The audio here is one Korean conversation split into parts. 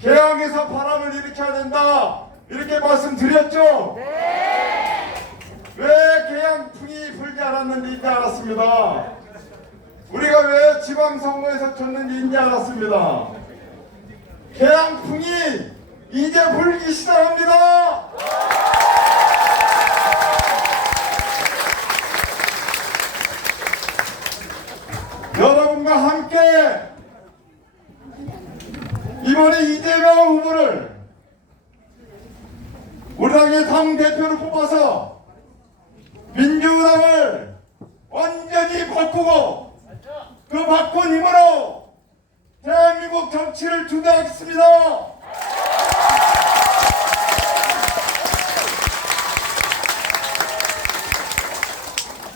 개항에서 바람을 일으켜야 된다 이렇게 말씀드렸죠? 네. 왜 개항풍이 불지 않았는지 이제 알았습니다. 우리가 왜 지방선거에서 졌는지 이제 알았습니다. 개항풍이 이제 불기 시작합니다. 여러분과 함께 이번에 이재명 후보를 우리 당의 당대표를 뽑아서 민주당을 완전히 바꾸고 그 바꾼 힘으로 대한민국 정치를 주도하겠습니다.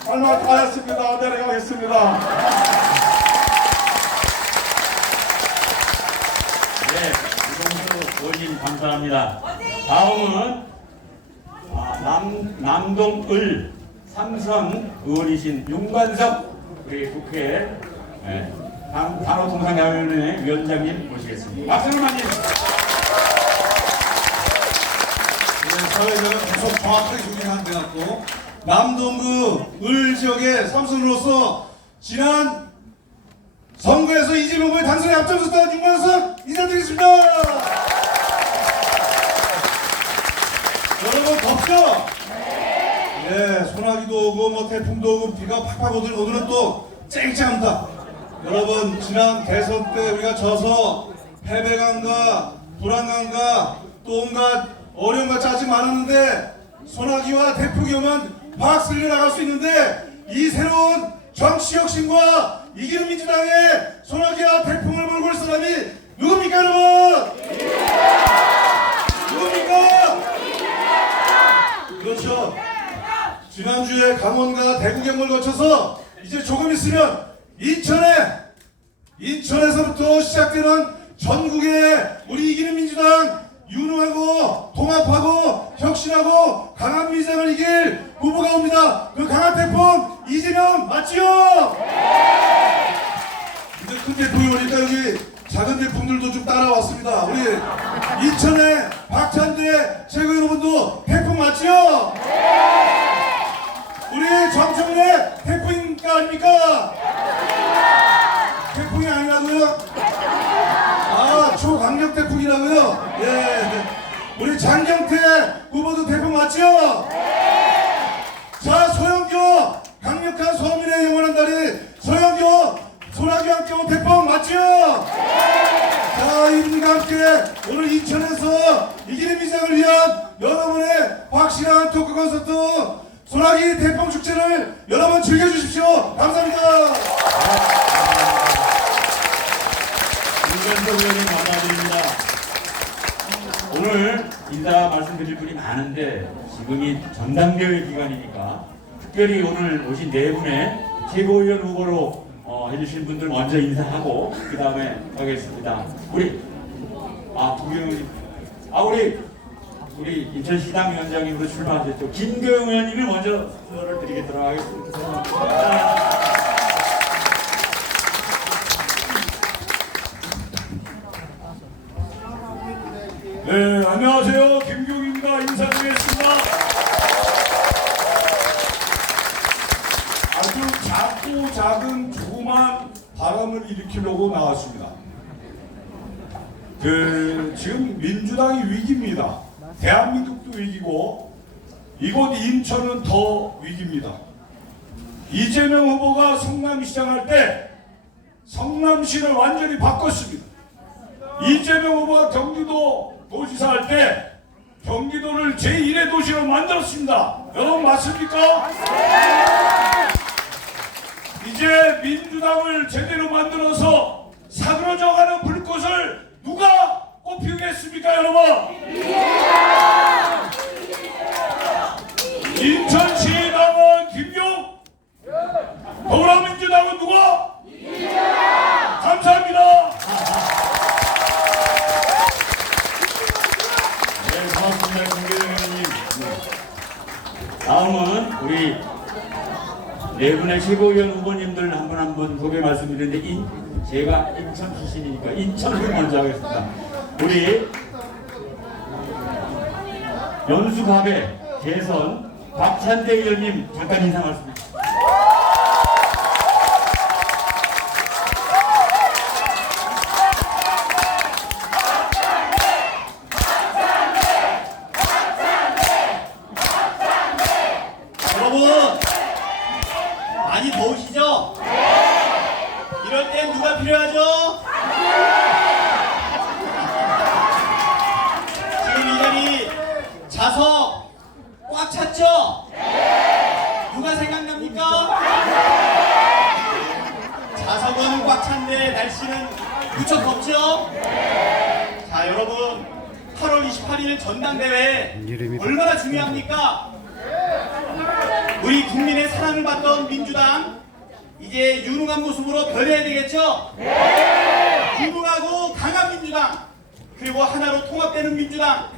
할 말 다 했습니다. 내려가겠습니다. 네, 이동수 의원님 감사합니다. 다음은 남동을 삼선 의원이신 윤관석 우리 국회 단호통상위원회 위원장님 모시겠습니다. 박수를 많이 사회자는 계속 정확하게 소개가 안 돼갖고 남동구 을 지역의 삼선으로서 지난 선거에서 이재명 후보의 당선에 앞장섰던 윤관석 인사드리겠습니다. 여러분 덥죠? 네, 소나기도 오고 뭐 태풍도 오고 비가 팍팍 오더니 오늘은 또 쨍쨍합니다. 여러분 지난 대선 때 우리가 져서 패배감과 불안감과 또 온갖 어려움과 짜증 많았는데 소나기와 태풍이 오면 막 쓸려 나갈 수 있는데 이 새로운 정치 혁신과 이기는 민주당의 소나기와 태풍을 몰고 올 사람이 누굽니까 여러분? 누굽니까? 그렇죠. 지난주에 강원과 대구 경을 거쳐서 이제 조금 있으면 인천에서부터 시작되는 전국의 우리 이기는 민주당 유능하고 통합하고 혁신하고 강한 민주당을 이길 후보가 옵니다. 그 강한 태풍 이재명 맞지요? 네. 이제 큰 태풍이 오니까 여기 작은 태풍들도 좀 따라왔습니다. 우리 인천의 박찬대 최고위원분도 태풍 맞지요? 네. 우리 정청래 태풍입니까 아닙니까? 태풍이 아니라고요? 초강력 태풍이라고요? 예. 우리 장경태 후보도 태풍 맞죠? 네. 자, 소영교 강력한 서민의 영원한 다리 소영교 소나기와 함께 온 태풍 맞죠? 네. 자, 이분과 함께 오늘 인천에서 이기는 민주당을 위한 여러분의 확실한 토크 콘서트 소나기 태풍 축제를 여러분 즐겨주십시오. 감사합니다. 윤관석 의원님 감사드립니다. 오늘 인사 말씀드릴 분이 많은데 지금이 전당대회 기간이니까 특별히 오늘 오신 네 분의 최고위원 후보로 해주신 분들 먼저 인사하고 그 다음에 하겠습니다. 우리 김교영 우리 인천시당 위원장님으로 출마하셨죠. 김교영 의원님이 먼저 수고를 드리도록 하겠습니다. 네, 안녕하세요. 김경입니다. 인사드리겠습니다. 아주 작고 작은 조그만 바람을 일으키려고 나왔습니다. 지금 민주당이 위기입니다. 대한민국도 위기고 이곳 인천은 더 위기입니다. 이재명 후보가 성남시장 할 때 성남시를 완전히 바꿨습니다. 이재명 후보가 경기도 도지사 할 때 경기도를 제1의 도시로 만들었습니다. 여러분 맞습니까? 이제 민주당을 제대로 만들어서 사그러져가는 불꽃을 누가 꽃피우겠습니까 여러분? 인천시당은 김용, 더불어민주당은 누가? 감사합니다. 고맙습니다. 김교영 의원님. 다음은 우리 네 분의 최고위원 후보님들 한 분 한 분 소개 말씀드리는데 제가 인천 출신이니까 인천을 먼저 하겠습니다. 우리 연수갑의 대선 박찬대 의원님 잠깐 인사 말씀. 여러분 많이 더우시죠? 이럴 땐 누가 필요하죠? 지금 이 자리 좌석 꽉 찼죠? 누가 생각납니까? 좌석은 꽉 찼는데 날씨는 무척 덥죠? 자 여러분 8월 28일 전당대회 얼마나 중요합니까? 우리 국민의 사랑을 받던 민주당 이제 유능한 모습으로 변해야 되겠죠? 유능하고 강한 민주당 그리고 하나로 통합되는 민주당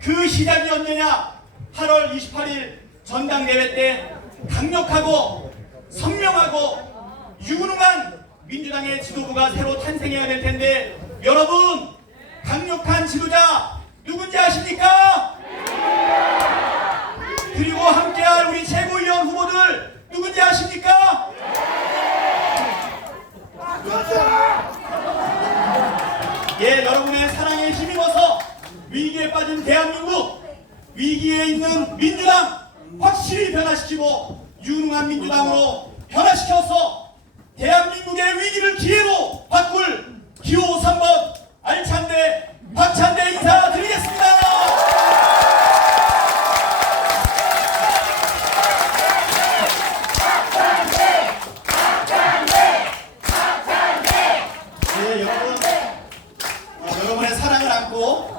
그 시작이 언제냐? 8월 28일 전당대회 때 강력하고 선명하고 유능한 민주당의 지도부가 새로 탄생해야 될 텐데 여러분 강력한 지도자 누군지 아십니까? 그리고 함께할 우리 최고위원 후보들 누군지 아십니까? 예, 여러분의 사랑에 힘입어서 위기에 빠진 대한민국, 위기에 있는 민주당 확실히 변화시키고 유능한 민주당으로 변화시켜서 대한민국의 위기를 기회로 바꿀 기호 3번 알찬대 박찬대 인사드리겠습니다. 예, 여러분의 사랑을 안고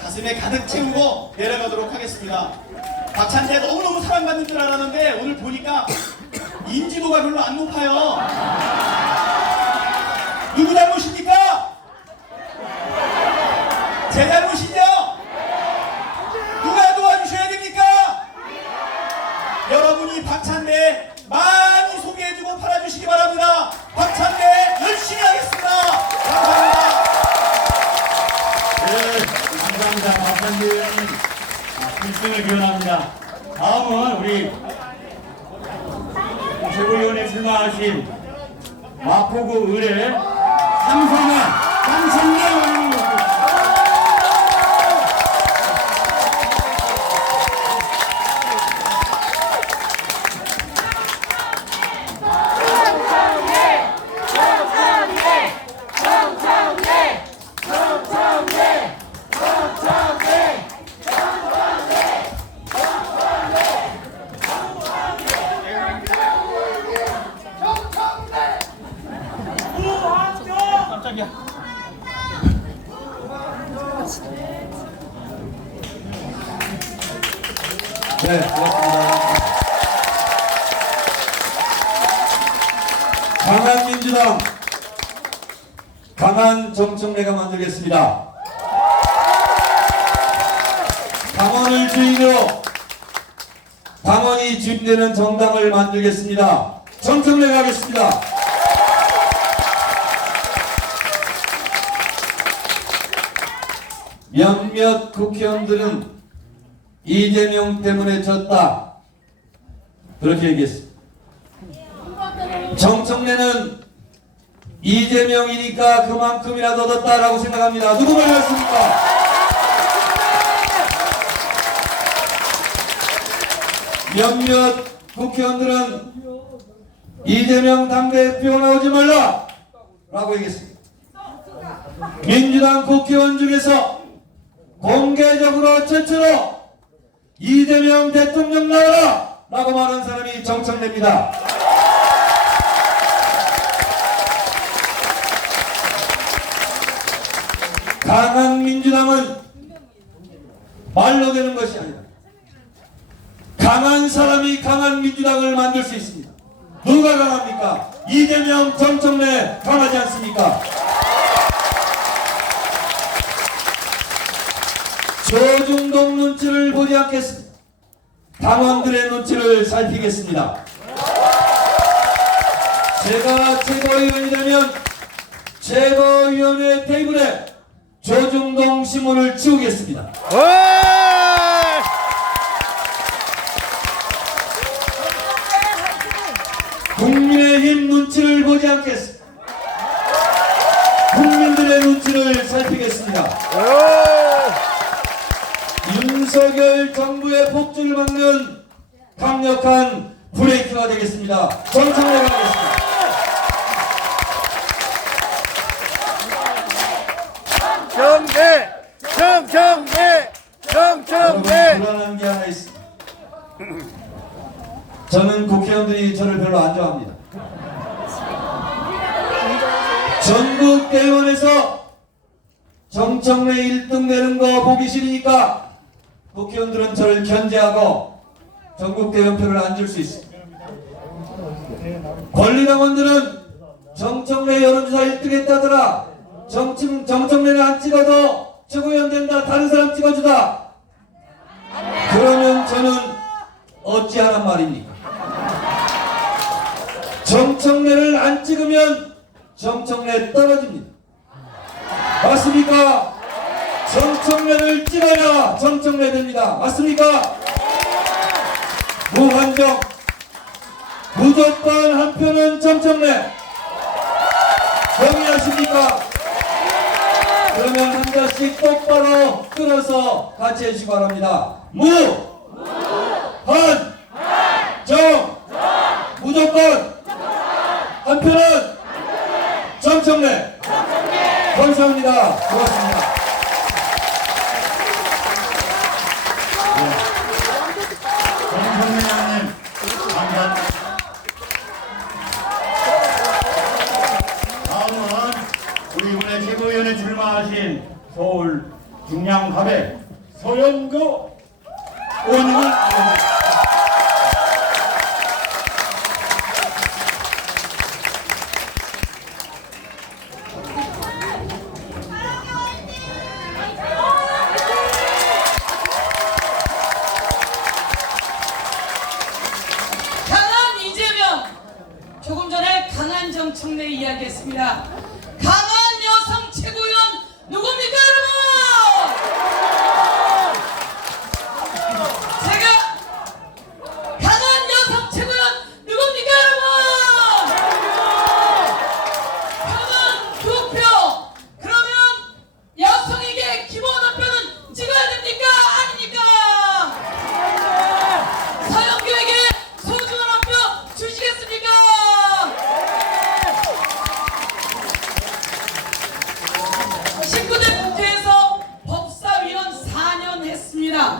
가슴에 가득 채우고 내려가도록 하겠습니다. 박찬대 너무너무 사랑받는 줄 알았는데 오늘 보니까 인지도가 별로 안 높아요. 누구 잘못입니까? 제 잘못이죠? 누가 도와주셔야 됩니까? 여러분이 박찬대 많이 소개해주고 팔아주시기 바랍니다. 박찬대 열심히 하겠습니다. 감사합니다. 네, 감사합니다. 박찬대 의원님 필승을 기원합니다. 다음은 우리 최고위원에 출마하신 마포구 의뢰 삼성한 강찬대 의원님 모십니다. 네, 고맙습니다. 강한 민주당, 강한 정청래가 만들겠습니다. 당원을 주인으로 당원이 주인되는 정당을 만들겠습니다. 정청래가 하겠습니다. 몇몇 국회의원들은 이재명 때문에 졌다 그렇게 얘기했습니다. 정청래는 이재명이니까 그만큼이라도 얻었다라고 생각합니다. 누구 말이었습니까? 몇몇 국회의원들은 이재명 당대표 나오지 말라 라고 얘기했습니다. 민주당 국회의원 중에서 공개적으로 최초로 이재명 대통령 나와라 라고 말한 사람이 정청래입니다. 강한 민주당은 말로 되는 것이 아니다. 강한 사람이 강한 민주당을 만들 수 있습니다. 누가 강합니까? 이재명, 정청래 강하지 않습니까? 조중동 눈치를 보지 않겠습니다. 당원들의 눈치를 살피겠습니다. 제가 최고위원이 되면 최고위원회 테이블에 조중동 신문을 치우겠습니다. 국민의힘 눈치를 보지 않겠습니다. 국민들의 눈치를 살피겠습니다. 윤석열 정부의 폭주를 막는 강력한 브레이크가 되겠습니다. 정청래가 하겠습니다. 여러분, 불안한 게 하나 있습니다. 저는 국회의원들이 저를 별로 안 좋아합니다. 전국 대의원에서 정청래 1등 되는 거 보기 싫으니까 국회의원들은 저를 견제하고 전국 대의원표를 안 줄 수 있습니다. 권리당원들은 정청래 여론조사 1등 했다더라. 정청래를 안 찍어도 최고위원 된다. 다른 사람 찍어주다. 그러면 저는 어찌하란 말입니까? 정청래를 안 찍으면 정청래 떨어집니다. 맞습니까? 정청래를 찍어야 정청래 됩니다. 맞습니까? 무한정 무조건 한 표는 정청래. 동의하십니까? 그러면 한 잔씩 똑바로 끌어서 같이 해주시기 바랍니다. 정 무조건 한 표는 정청래. 감사합니다. 고맙습니다. 정청래 의원님 감사합니다. 다음은 우리 이번에 최고위원에 출마하신 서울 중량갑의 서영교 의원님을 강한 이재명, 조금 전에 강한 정청래 이야기했습니다. 강한 여성 최고위원 누굽니까 여러분? 제가 강한 여성 최고위원 누굽니까 여러분? 표는 2표. 그러면 여성에게 기본 한 표는 찍어야 됩니까? 아닙니까? 서영교에게 소중한 한 표 주시겠습니까? 19대 국회에서 법사위원 4년 했습니다.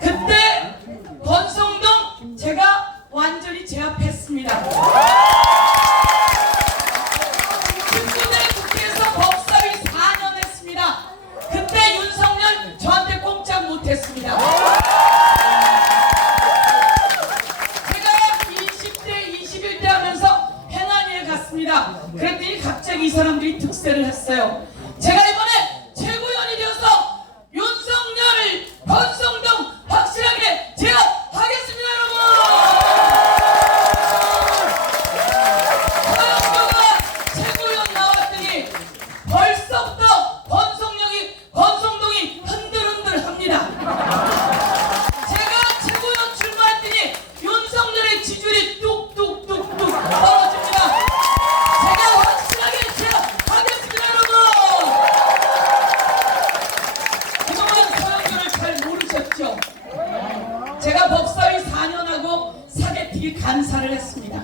그때 권성동 제가 완전히 제압했습니다. 19대 국회에서 법사위 4년 했습니다. 그때 윤석열 저한테 꼼짝 못했습니다. 제가 20대, 21대 하면서 행안위에 갔습니다. 그랬더니 갑자기 이 사람들이 득세를 했어요. 제가 이번에 최고위원이 되어서 윤석열을 권성동 확실하게 제압하겠습니다, 여러분! 서영교가 최고위원 나왔더니 벌써부터 권성동이 흔들흔들합니다. 제가 최고위원 출마했더니 윤석열의 지지율이 뚝뚝뚝뚝 떨어집니다. 제가 확실하게 제압하겠습니다, 여러분. 그동안 서영교를 잘 모르셨죠? 제가 법사위 4년하고 사개특위 간사를 했습니다.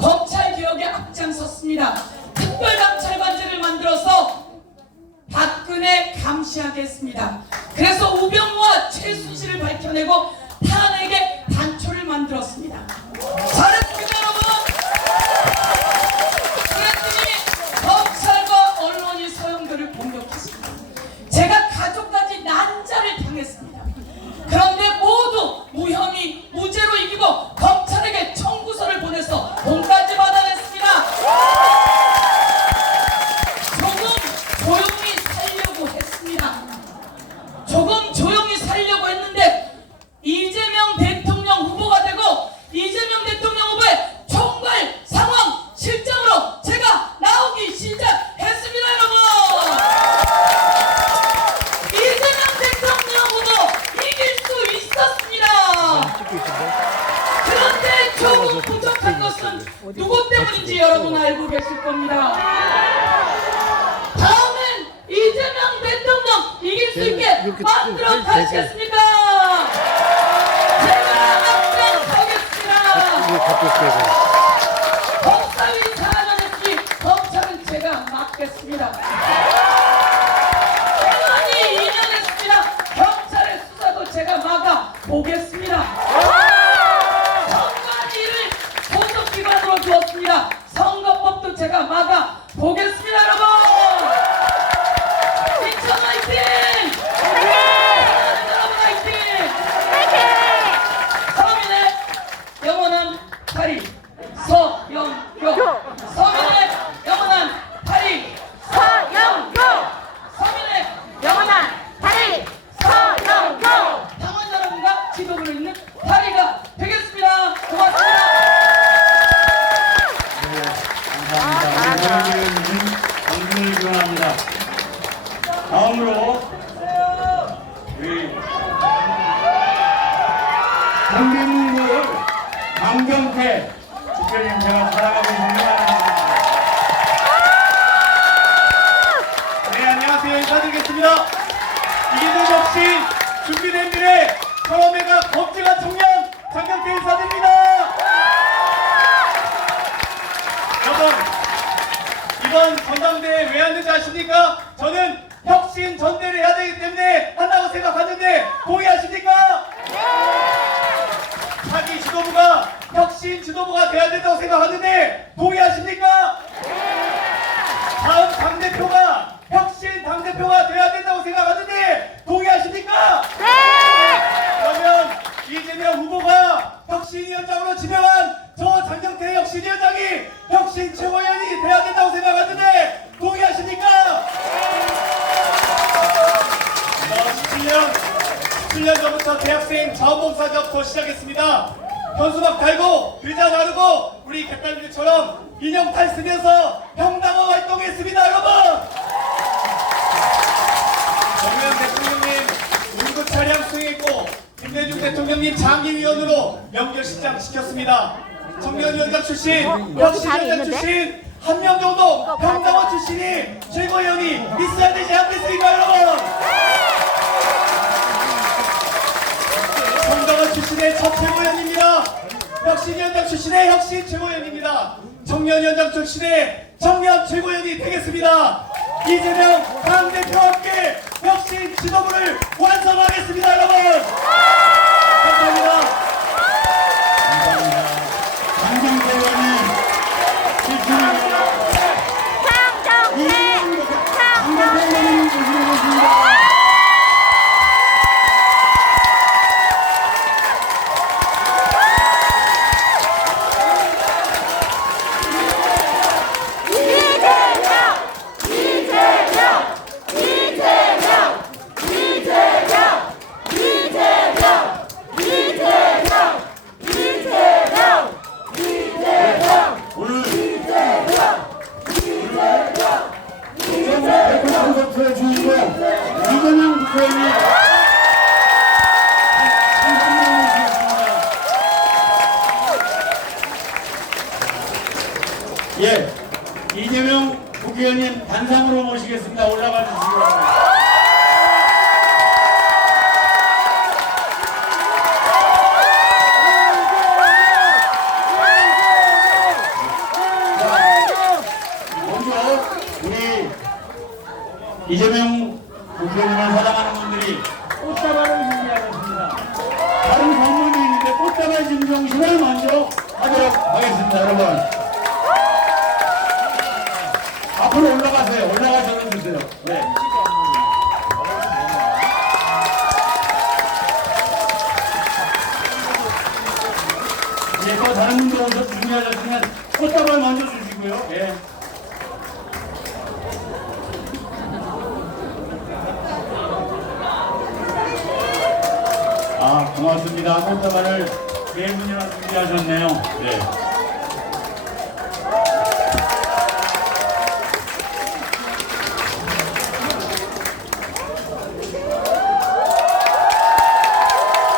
검찰 개혁에 앞장섰습니다. 특별감찰관제를 만들어서 박근혜 감시하게 했습니다. 그래서 우병우와 최순실을 밝혀내고 탄핵의 단초를 만들었습니다. 잘했습니다, 여러분. 그랬더니 검찰과 언론이 서영교를 공격했습니다. 제가 가족까지 난자를 당했습니다. 그런데 모두 무혐의, 무죄로 이기고 검찰에게 청구서를 보내서 돈까지 받아냈습니다. 조금 조용히 살려고 했습니다. 조금 조용히 살려고 했는데 이재명 대통령 후보가 되고 이재명 대통령 후보의 총괄 상황 실장으로 제가 나오기 시작했습니다, 여러분. 겁니다. 다음엔 이재명 대통령 이길 수 있게 만들어 가시겠습니까? 제가 앞장 서겠습니다. 법사위 4년 했으니 검찰은 제가 맡겠습니다. 행안위 2년 했습니다. 경찰의 수사도 제가 막아 보겠습니다. 선관위를 소속기관으로 두었습니다. 선거법도 제가 막아 보겠습니다, 여러분. 인천 화이팅! 사랑하는 여러분 화이팅! 서민의 영원한 8위 서영교. 서민의 영원한 8위 서영교! 서민의 영원한 다리 서영교! 당원 여러분과 지도부를 잇는 8위가 되겠습니다. 고맙습니다. 감사합니다. 우리 의원님 당신을 기원합니다. 다음으로 우리 경기문구 강경태 국회의원 제가 살아가고 있습니다. 네, 안녕하세요. 인사드리겠습니다. 이기는 혁신 준비된 미래 처음에가 겁질한 청년 장경태 인사드립니다. 여러분, 이번 전당대회 왜 하는지 아십니까? 저는 혁신 전대를 해야 되기 때문에 한다고 생각하는데 동의하십니까? 차기 지도부가 혁신 지도부가 돼야 된다고 생각하는데 동의하십니까? 다음 당대표가 혁신 당대표가 돼야 된다고 생각하는데 동의하십니까? 그러면 이재명 후보가 혁신위원장으로 지명한 저 장경태 혁신위원장이 혁신 최고위원이 돼야 된다고 생각하는데 동의하십니까? 17년 전부터 대학생 자원봉사자부터 시작했습니다. 현수막 달고 의자 나르고 우리 갯딸들처럼 인형탈 쓰면서 평당화 활동했습니다, 여러분. 정의원 대통령님 운구 차량 수행했고 김대중 대통령님 장기위원으로 연결식장 시켰습니다. 청년위원장 출신, 혁신위원장 출신 한 명 정도 평당화 출신이 최고위원이 있어야 되지 않겠습니까, 여러분? 평당화 출신의 첫 최고위원입니다. 혁신위원장 출신의 혁신 최고위원입니다. 청년위원장 출신의 청년 최고위원이 되겠습니다. 이재명 당대표와 함께 혁신 지도부를 완성하겠습니다, 여러분. 감사합니다. 강경태 의원님 실천입니다. 강경태 의원님 모시겠습니다. 대표선거의 주인공 이재명 국회의원이 예, 이재명 국회의원님 단상으로 모시겠습니다. 올라가 주시기 바랍니다. 이재명 국회의원을 사랑하는 분들이 꽃다발을 준비하겠습니다. 다른 선물도 있는데 꽃다발 증정식을 먼저 하도록 하겠습니다, 여러분. 앞으로 올라가세요. 올라가셔서 주세요. 네. 이제 또 다른 분도 오셔서 준비하셨으면 꽃다발 먼저 주시고요. 예. 아, 고맙습니다. 꽃다발을 네 분이나 준비하셨네요. 네.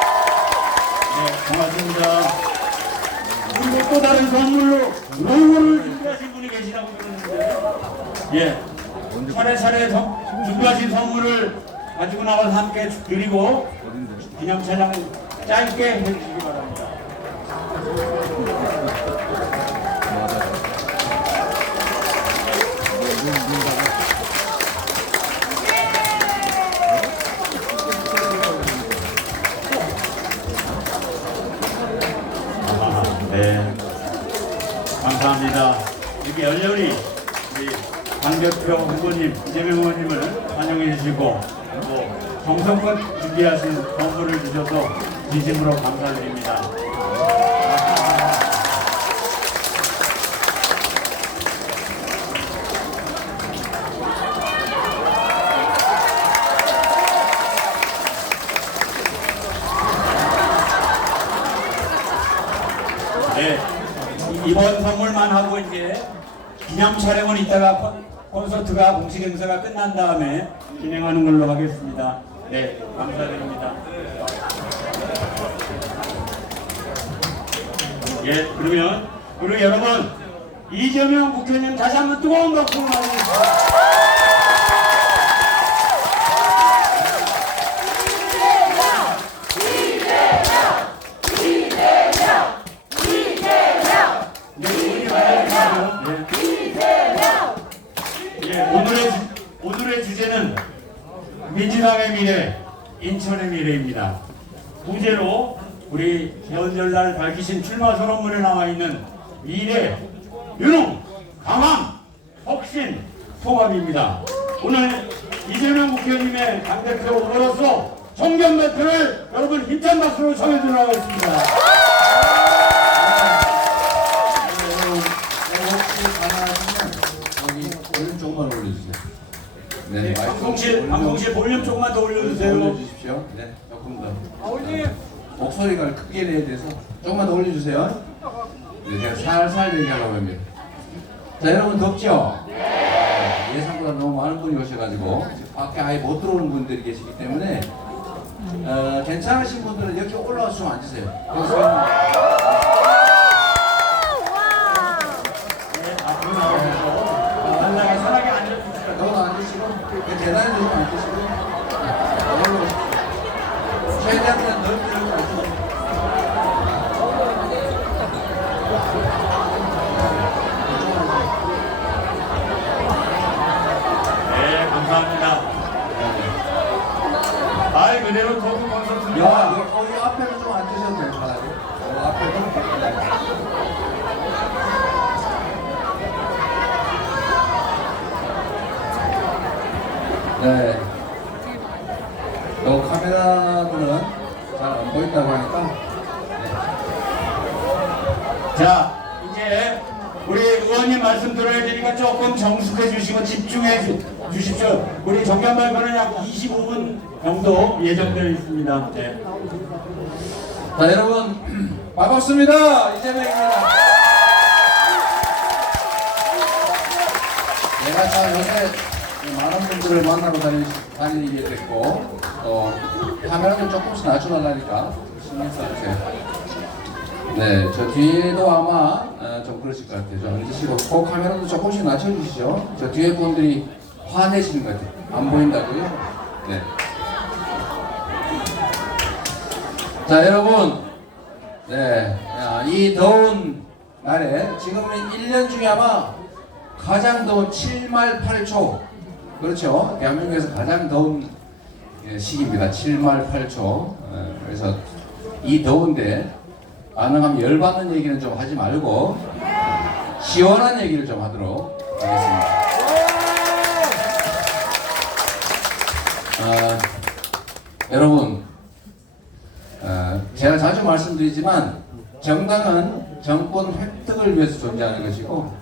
네, 고맙습니다. 그리고 또 다른 선물로 로고를 준비하신 분이 계십니다. 계시다고 그러는데, 예, 차례차례 준비하신 선물을 가지고 나와서 함께 드리고 기념 촬영 짧게 해주시기 바랍니다. 네, 감사합니다. 이렇게 열렬히 우리 강 대표 후보님, 이재명 후보님을 환영해 주시고 또 정성껏 준비하신 선물을 주셔서 진심으로 감사드립니다. 네, 이번 선물만 하고 이제 기념 촬영은 이따가 콘서트가 공식 행사가 끝난 다음에 진행하는 걸로 하겠습니다. 네, 감사드립니다. 예, 그러면 우리 여러분 이재명 국회의원 다시 한번 뜨거운 박수를 맞이해주십시오. 오늘의 주제는 민주당의 미래, 인천의 미래입니다. 부제로 우리 개헌절날 밝히신 출마 선언문에 나와 있는 미래, 유능, 강함, 혁신, 통합입니다. 오늘 이재명 국회의원님의 당대표 후보로서 정견 발표를 여러분 힘찬 박수로 청해드리도록 하겠습니다. 조금만 올려주세요. 네, 방송실 볼륨 조금만 더 올려주세요. 올려주십시오. 네, 조금 더. 목소리가 크게 내야 돼서 조금만 더 올려주세요. 네, 제가 살살 얘기하려고 합니다. 자, 여러분 덥죠? 네. 예상보다 너무 많은 분이 오셔가지고 밖에 아예 못 들어오는 분들이 계시기 때문에 괜찮으신 분들은 여기 올라와서 좀 앉으세요. 여기 서 있는 너무 앉으시고 계단에 좀 앉으시고 최대한 넓게 앉으시고 네, 감사합니다. 말 그대로 토크 콘서트입니다. 이 앞에도 좀 앉으셔도 돼요. 앞에도. 네. 카메라는 잘 안 보인다고 하니까. 자, 이제 우리 의원님 말씀 들어야 되니까 조금 정숙해 주시고 집중해 주십시오. 우리 정견 발표는 약 25분 정도 예정되어 있습니다. 네. 자, 여러분 반갑습니다. 이재명입니다. 내가 참 요새 많은 분들을 만나고 다니게 됐고 또 카메라를 조금씩 낮춰달라니까 신경 써주세요. 네, 저 뒤에도 아마 좀 그러실 것 같아요. 좀 앉으시고 그 카메라도 조금씩 낮춰주시죠. 저 뒤에 분들이 화내시는 것 같아요. 안 보인다고요? 네. 자, 여러분, 네, 이 더운 날에 지금은 1년 중에 아마 가장 더운 7말 8초, 그렇죠? 대한민국에서 가장 더운 시기입니다. 7말 8초. 그래서 이 더운데 가능하면 열받는 얘기는 좀 하지 말고 시원한 얘기를 좀 하도록 하겠습니다. 여러분, 제가 자주 말씀드리지만 정당은 정권 획득을 위해서 존재하는 것이고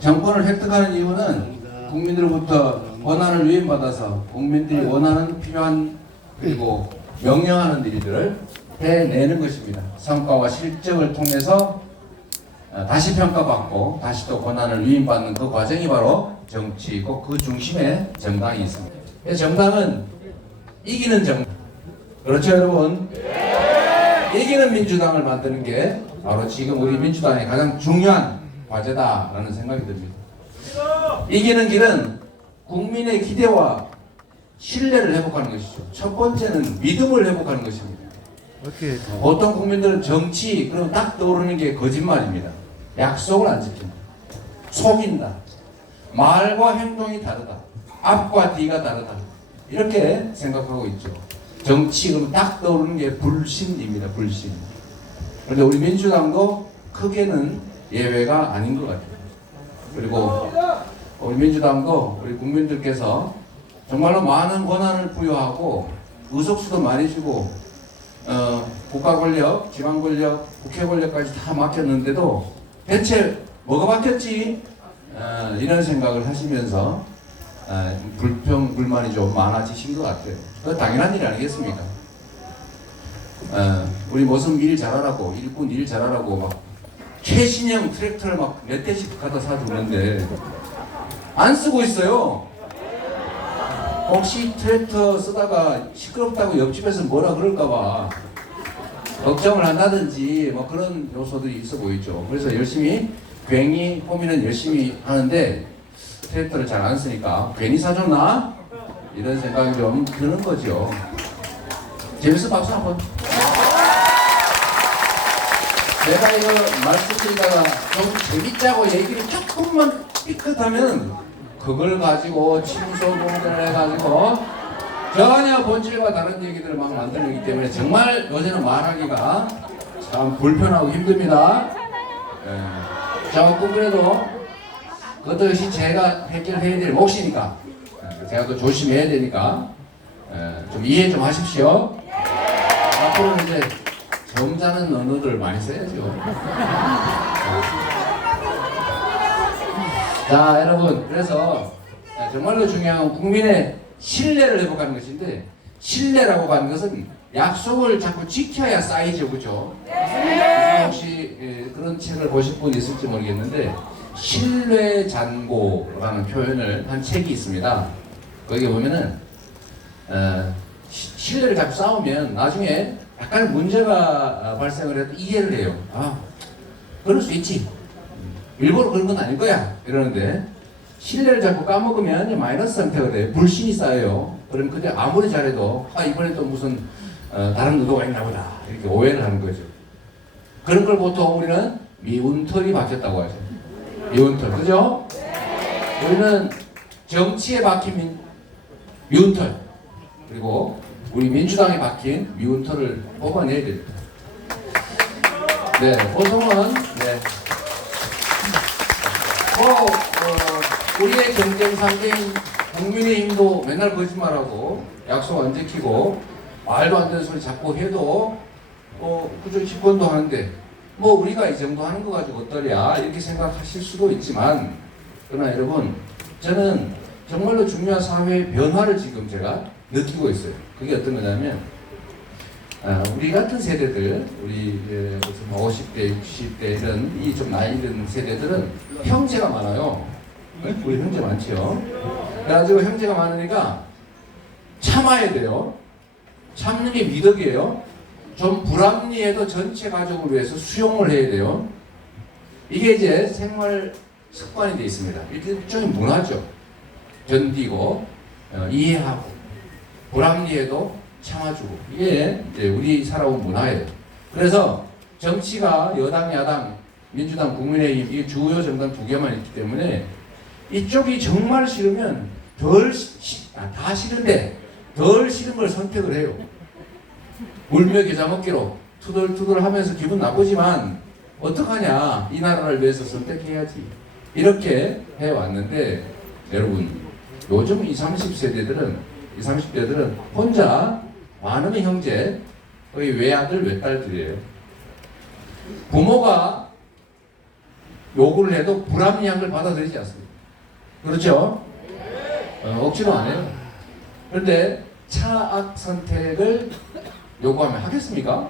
정권을 획득하는 이유는 국민들로부터 권한을 위임받아서 국민들이 원하는 필요한 그리고 명령하는 일들을 해내는 것입니다. 성과와 실적을 통해서 다시 평가받고 다시 또 권한을 위임받는 그 과정이 바로 정치이고 그 중심에 정당이 있습니다. 정당은 이기는 정당, 그렇죠 여러분? 이기는 민주당을 만드는 게 바로 지금 우리 민주당의 가장 중요한 과제다라는 생각이 듭니다. 이기는 길은 국민의 기대와 신뢰를 회복하는 것이죠. 첫 번째는 믿음을 회복하는 것입니다. 보통 국민들은 정치 그러면 딱 떠오르는 게 거짓말입니다. 약속을 안 지킨다. 속인다. 말과 행동이 다르다. 앞과 뒤가 다르다. 이렇게 생각하고 있죠. 정치 그러면 딱 떠오르는 게 불신입니다. 불신. 그런데 우리 민주당도 크게는 예외가 아닌 것 같아요. 그리고 우리 민주당도 우리 국민들께서 정말로 많은 권한을 부여하고 의석수도 많이 주고 국가 권력, 지방 권력, 국회 권력까지 다 맡겼는데도 대체 뭐가 바뀌었지? 이런 생각을 하시면서 불평, 불만이 좀 많아지신 것 같아요. 그건 당연한 일 아니겠습니까? 우리 무슨 일 잘하라고, 일꾼 일 잘하라고 막 최신형 트랙터를 막 몇 대씩 갖다 사두는데 안 쓰고 있어요. 혹시 트랙터 쓰다가 시끄럽다고 옆집에서 뭐라 그럴까봐 걱정을 한다든지 뭐 그런 요소들이 있어 보이죠. 그래서 열심히 괜히 호미는 열심히 하는데 트랙터를 잘 안 쓰니까 괜히 사줬나? 이런 생각이 좀 드는 거죠. 재밌어 박수 한번. 내가 이거 말씀드리다가 좀 재밌자고 얘기를 조금만 삐끗하면 그걸 가지고 침소봉대를 해가지고 전혀 본질과 다른 얘기들을 막 만들기 때문에 정말 요새는 말하기가 참 불편하고 힘듭니다. 조금 그래도 그것도 제가 해결해야 될 몫이니까 제가 또 조심해야 되니까 좀 이해 좀 하십시오. 앞으로는 이제 점잖은 언어들 많이 써야죠. 자 여러분, 그래서 정말로 중요한 건 국민의 신뢰를 회복하는 것인데, 신뢰라고 하는 것은 약속을 자꾸 지켜야 쌓이죠, 그죠? 혹시 그런 책을 보실 분 있을지 모르겠는데 신뢰잔고라는 표현을 한 책이 있습니다. 거기 보면은 신뢰를 자꾸 쌓으면 나중에 약간 문제가 발생을 해도 이해를 해요. 아, 그럴 수 있지. 일부러 그런 건 아닐 거야. 이러는데 신뢰를 자꾸 까먹으면 마이너스 상태가 돼요. 불신이 쌓여요. 그럼 그때 아무리 잘해도 이번에 또 무슨 다른 의도가 있나 보다 이렇게 오해를 하는 거죠. 그런 걸 보통 우리는 미운털이 박혔다고 하죠. 미운털, 그죠? 우리는 정치에 박힌 미운털, 그리고 우리 민주당에 박힌 미운털을 뽑아내야 됩니다. 네, 보통은 우리의 경쟁 상대인 국민의힘도 맨날 거짓말하고 약속 안 지키고 말도 안 되는 소리 자꾸 해도 그저 집권도 하는데 뭐 우리가 이 정도 하는 거 가지고 어떠랴 이렇게 생각하실 수도 있지만, 그러나 여러분, 저는 정말로 중요한 사회 변화를 지금 제가 느끼고 있어요. 그게 어떤 거냐면 우리 같은 세대들, 우리 50대, 60대 이런 이 좀 나이 든 세대들은 형제가 많아요. 우리 형제 많죠. 그래가지고 형제가 많으니까 참아야 돼요. 참는 게 미덕이에요. 좀 불합리해도 전체 가족을 위해서 수용을 해야 돼요. 이게 이제 생활 습관이 되어 있습니다. 일종의 문화죠. 견디고 이해하고 불합리해도 참아주고, 이게 이제 우리 살아온 문화예요. 그래서 정치가 여당, 야당, 민주당, 국민의힘 이 주요 정당 두 개만 있기 때문에 이쪽이 정말 싫으면 다 싫은데 덜 싫은 걸 선택을 해요. 울며 겨자 먹기로 투덜투덜 하면서 기분 나쁘지만 어떡하냐, 이 나라를 위해서 선택해야지, 이렇게 해왔는데, 여러분 요즘 20, 30대들은 혼자 많은 형제, 거의 외아들, 외딸들이에요. 부모가 요구를 해도 불합리한 걸 받아들이지 않습니다. 그렇죠? 억지로 안 해요. 그런데 차악 선택을 요구하면 하겠습니까?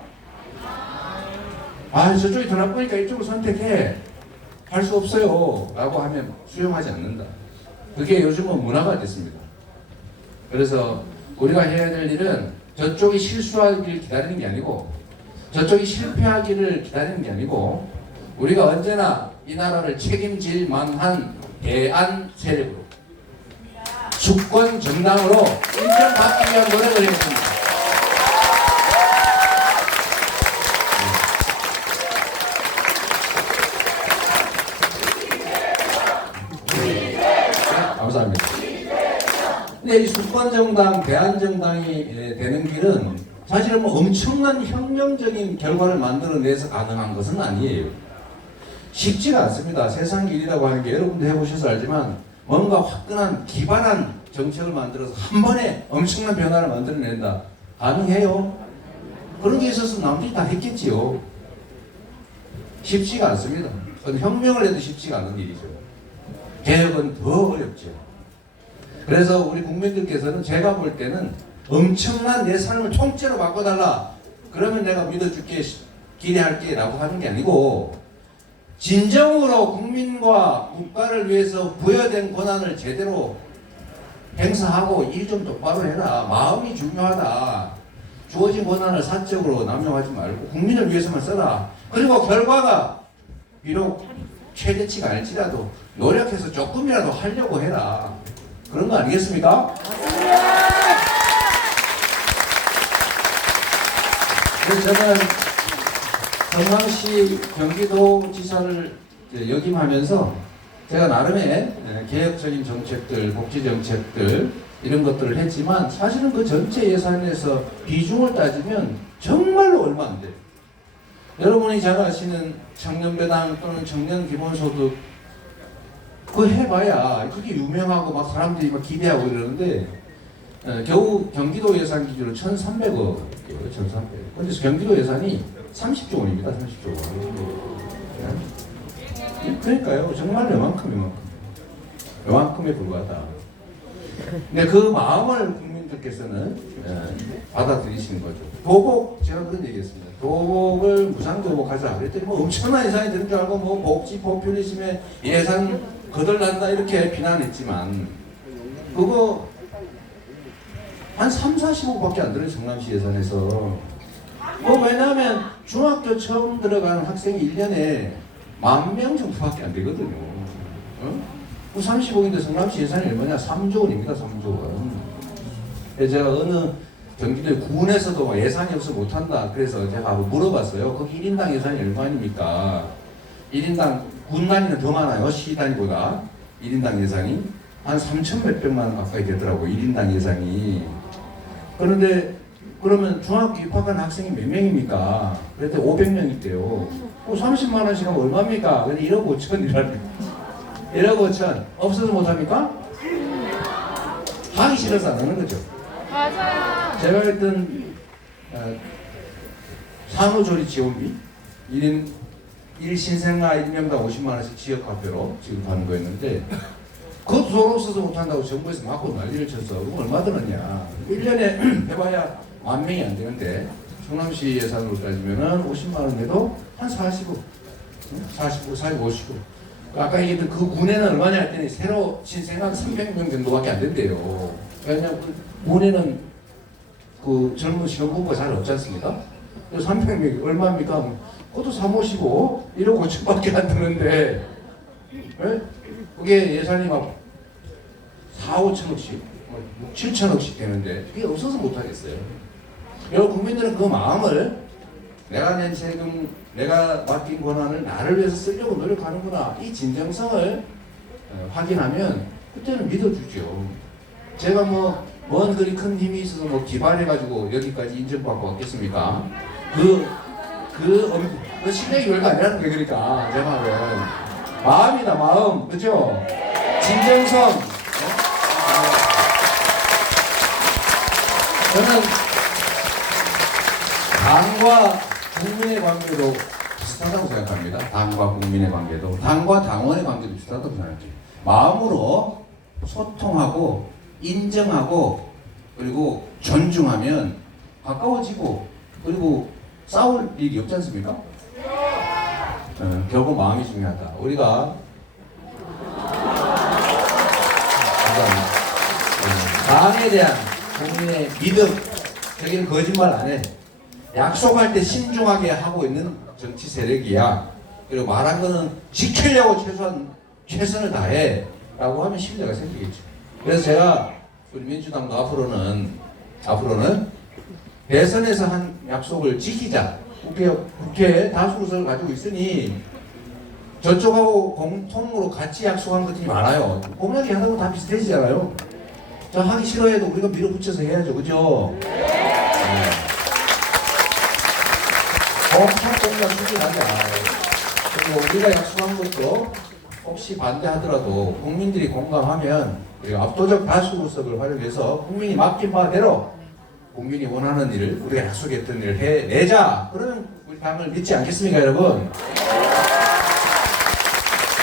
저쪽이 더 나쁘니까 이쪽을 선택해. 할 수 없어요 라고 하면 수용하지 않는다. 그게 요즘은 문화가 됐습니다. 그래서 우리가 해야 될 일은 저쪽이 실수하기를 기다리는 게 아니고, 저쪽이 실패하기를 기다리는 게 아니고, 우리가 언제나 이 나라를 책임질 만한 대안 세력으로 주권 정당으로 인정받기 위한 노력을 했습니다. 감사합니다. 근데 이 수권정당, 대한정당이 되는 길은 사실은 뭐 엄청난 혁명적인 결과를 만들어내서 가능한 것은 아니에요. 쉽지가 않습니다. 세상 길이라고 하는 게 여러분도 해보셔서 알지만 뭔가 화끈한 기발한 정책을 만들어서 한 번에 엄청난 변화를 만들어낸다. 가능해요? 그런 게 있었으면 남들이 다 했겠지요. 쉽지가 않습니다. 혁명을 해도 쉽지가 않은 일이죠. 개혁은 더 어렵죠. 그래서 우리 국민들께서는 제가 볼 때는 엄청난 내 삶을 통째로 바꿔달라. 그러면 내가 믿어줄게, 기대할게 라고 하는 게 아니고 진정으로 국민과 국가를 위해서 부여된 권한을 제대로 행사하고 일 좀 똑바로 해라. 마음이 중요하다. 주어진 권한을 사적으로 남용하지 말고 국민을 위해서만 써라. 그리고 결과가 비록 최대치가 아닐지라도 노력해서 조금이라도 하려고 해라. 그런 거 아니겠습니까? 그래서 저는 성남시 경기도지사를 역임하면서 제가 나름의 개혁적인 정책들, 복지 정책들 이런 것들을 했지만 사실은 그 전체 예산에서 비중을 따지면 정말로 얼마 안 돼요. 여러분이 잘 아시는 청년배당 또는 청년 기본소득 그거 해봐야 그게 유명하고 막 사람들이 막 기대하고 이러는데 겨우 경기도 예산 기준으로 1,300억이에요. 1,300억. 근데 경기도 예산이 30조 원입니다. 30조 원. 그러니까요. 정말 요만큼에 불과하다. 근데 그 마음을 국민들께서는 받아들이시는 거죠. 도복, 제가 그런 얘기했습니다. 도복을 무상도복하자. 그랬더니 뭐 엄청난 예산이 드는 줄 알고 뭐 복지 포퓰리즘에 예산 거덜난다 이렇게 비난했지만 그거 한 3, 40억밖에 안 들어요. 성남시 예산에서. 뭐 왜냐하면 중학교 처음 들어가는 학생이 1년에 10,000명 정도밖에 안 되거든요. 그 30억인데 성남시 예산이 얼마냐? 3조 원입니다. 3조 원. 제가 어느 경기도의 군에서도 예산이 없어 못한다. 그래서 제가 물어봤어요. 거기 1인당 예산이 얼마입니까? 1인당 군 단위는 더 많아요. 시 단위보다. 1인당 예산이 한 3천 몇백만 원 가까이 되더라고요. 1인당 예산이. 그런데 그러면 중학교 입학한 학생이 몇 명입니까? 그랬더니 500명 있대요. 30만 원씩 하면 얼마입니까? 근데 1억 5천이라는 1억 5천 없어서 못합니까? 하기 싫어서 안 하는 거죠. 맞아요. 제가 했던 산후조리 지원비 1인 1신생아 1명당 50만 원씩 지역화폐로 지급하는 거였는데 그것도 돈 없어서 못한다고 정부에서 막고 난리를 쳤어. 그럼 얼마 들었냐? 1년에 해봐야 10,000명이 안 되는데 성남시 예산으로 따지면은 50만 원 내도 한 40억, 40억, 50억. 아까 얘기했던 그 군에는 얼마냐 했더니 새로 신생아 300명 정도밖에 안 된대요. 왜냐면 그 군에는 그 젊은 시험부가 잘 없지 않습니까? 300명이 얼마입니까? 그것도 3, 50억, 1억 5천밖에 안 드는데 왜? 그게 예산이 막 4, 5천억씩, 6, 7천억씩 되는데 그게 없어서 못하겠어요. 여러분 국민들은 그 마음을 내가 낸 세금, 내가 맡긴 권한을 나를 위해서 쓰려고 노력하는구나 이 진정성을 확인하면 그때는 믿어주죠. 제가 뭔 그리 큰 힘이 있어서 기발해가지고 여기까지 인정받고 왔겠습니까? 그 실력이 별거 아니라는 게 그러니까 제 말은 마음이다 마음 그죠? 진정성. 저는 당과 국민의 관계도 비슷하다고 생각합니다. 당과 국민의 관계도 당과 당원의 관계도 비슷하다고 생각해요. 마음으로 소통하고 인정하고 그리고 존중하면 가까워지고 그리고 싸울 일이 없지 않습니까? 결국 마음이 중요하다. 우리가 당에 대한 국민의 믿음, 저기는 거짓말 안 해. 약속할 때 신중하게 하고 있는 정치 세력이야. 그리고 말한 거는 지키려고 최선을 다해 라고 하면 신뢰가 생기겠죠. 그래서 제가 우리 민주당도 앞으로는 대선에서 한 약속을 지키자. 국회에 다수 의석을 가지고 있으니 저쪽하고 공통으로 같이 약속한 것들이 많아요. 공약이 하나고 다 비슷해지잖아요. 저 하기 싫어해도 우리가 밀어붙여서 해야죠. 그죠? 네. 공약 추진하자. 그리고 우리가 약속한 것도 혹시 반대하더라도 국민들이 공감하면 우리가 압도적 다수 의석을 활용해서 국민이 맡긴 바대로 국민이 원하는 일을, 우리가 약속했던 일을 해내자. 그러면 우리 당을 믿지 않겠습니까, 여러분?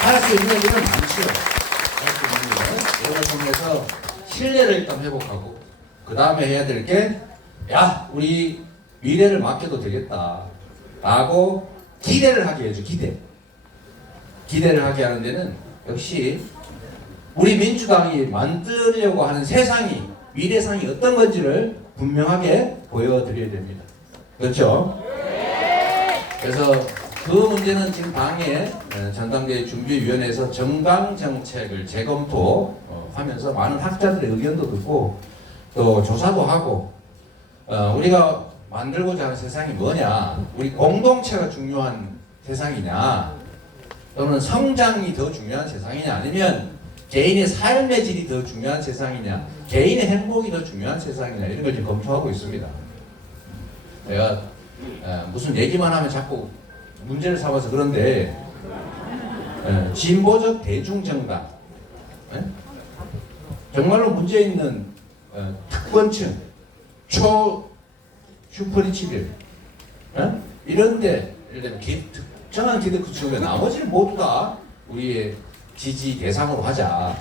할 수 있는 일은 많죠. 할 수 있는 일은 이걸 통해서 신뢰를 일단 회복하고 그 다음에 해야 될 게 우리 미래를 맡겨도 되겠다 라고 기대를 하게 해줘. 기대를 하게 하는 데는 역시 우리 민주당이 만들려고 하는 세상이, 미래상이 어떤 건지를 분명하게 보여드려야 됩니다. 그렇죠? 그래서 그 문제는 지금 당의 전당대회 준비위원회에서 정당정책을 재검토하면서 많은 학자들의 의견도 듣고 또 조사도 하고 우리가 만들고자 하는 세상이 뭐냐, 우리 공동체가 중요한 세상이냐 또는 성장이 더 중요한 세상이냐 아니면 개인의 삶의 질이 더 중요한 세상이냐, 개인의 행복이 더 중요한 세상이냐 이런 걸 지금 검토하고 있습니다. 내가 무슨 얘기만 하면 자꾸 문제를 삼아서 그런데 진보적 대중정당, 정말로 문제 있는 특권층, 슈퍼리치들 이런데 예를 들면 특정한 기득권층에 나머지는 모두 다 우리의 지지 대상으로 하자.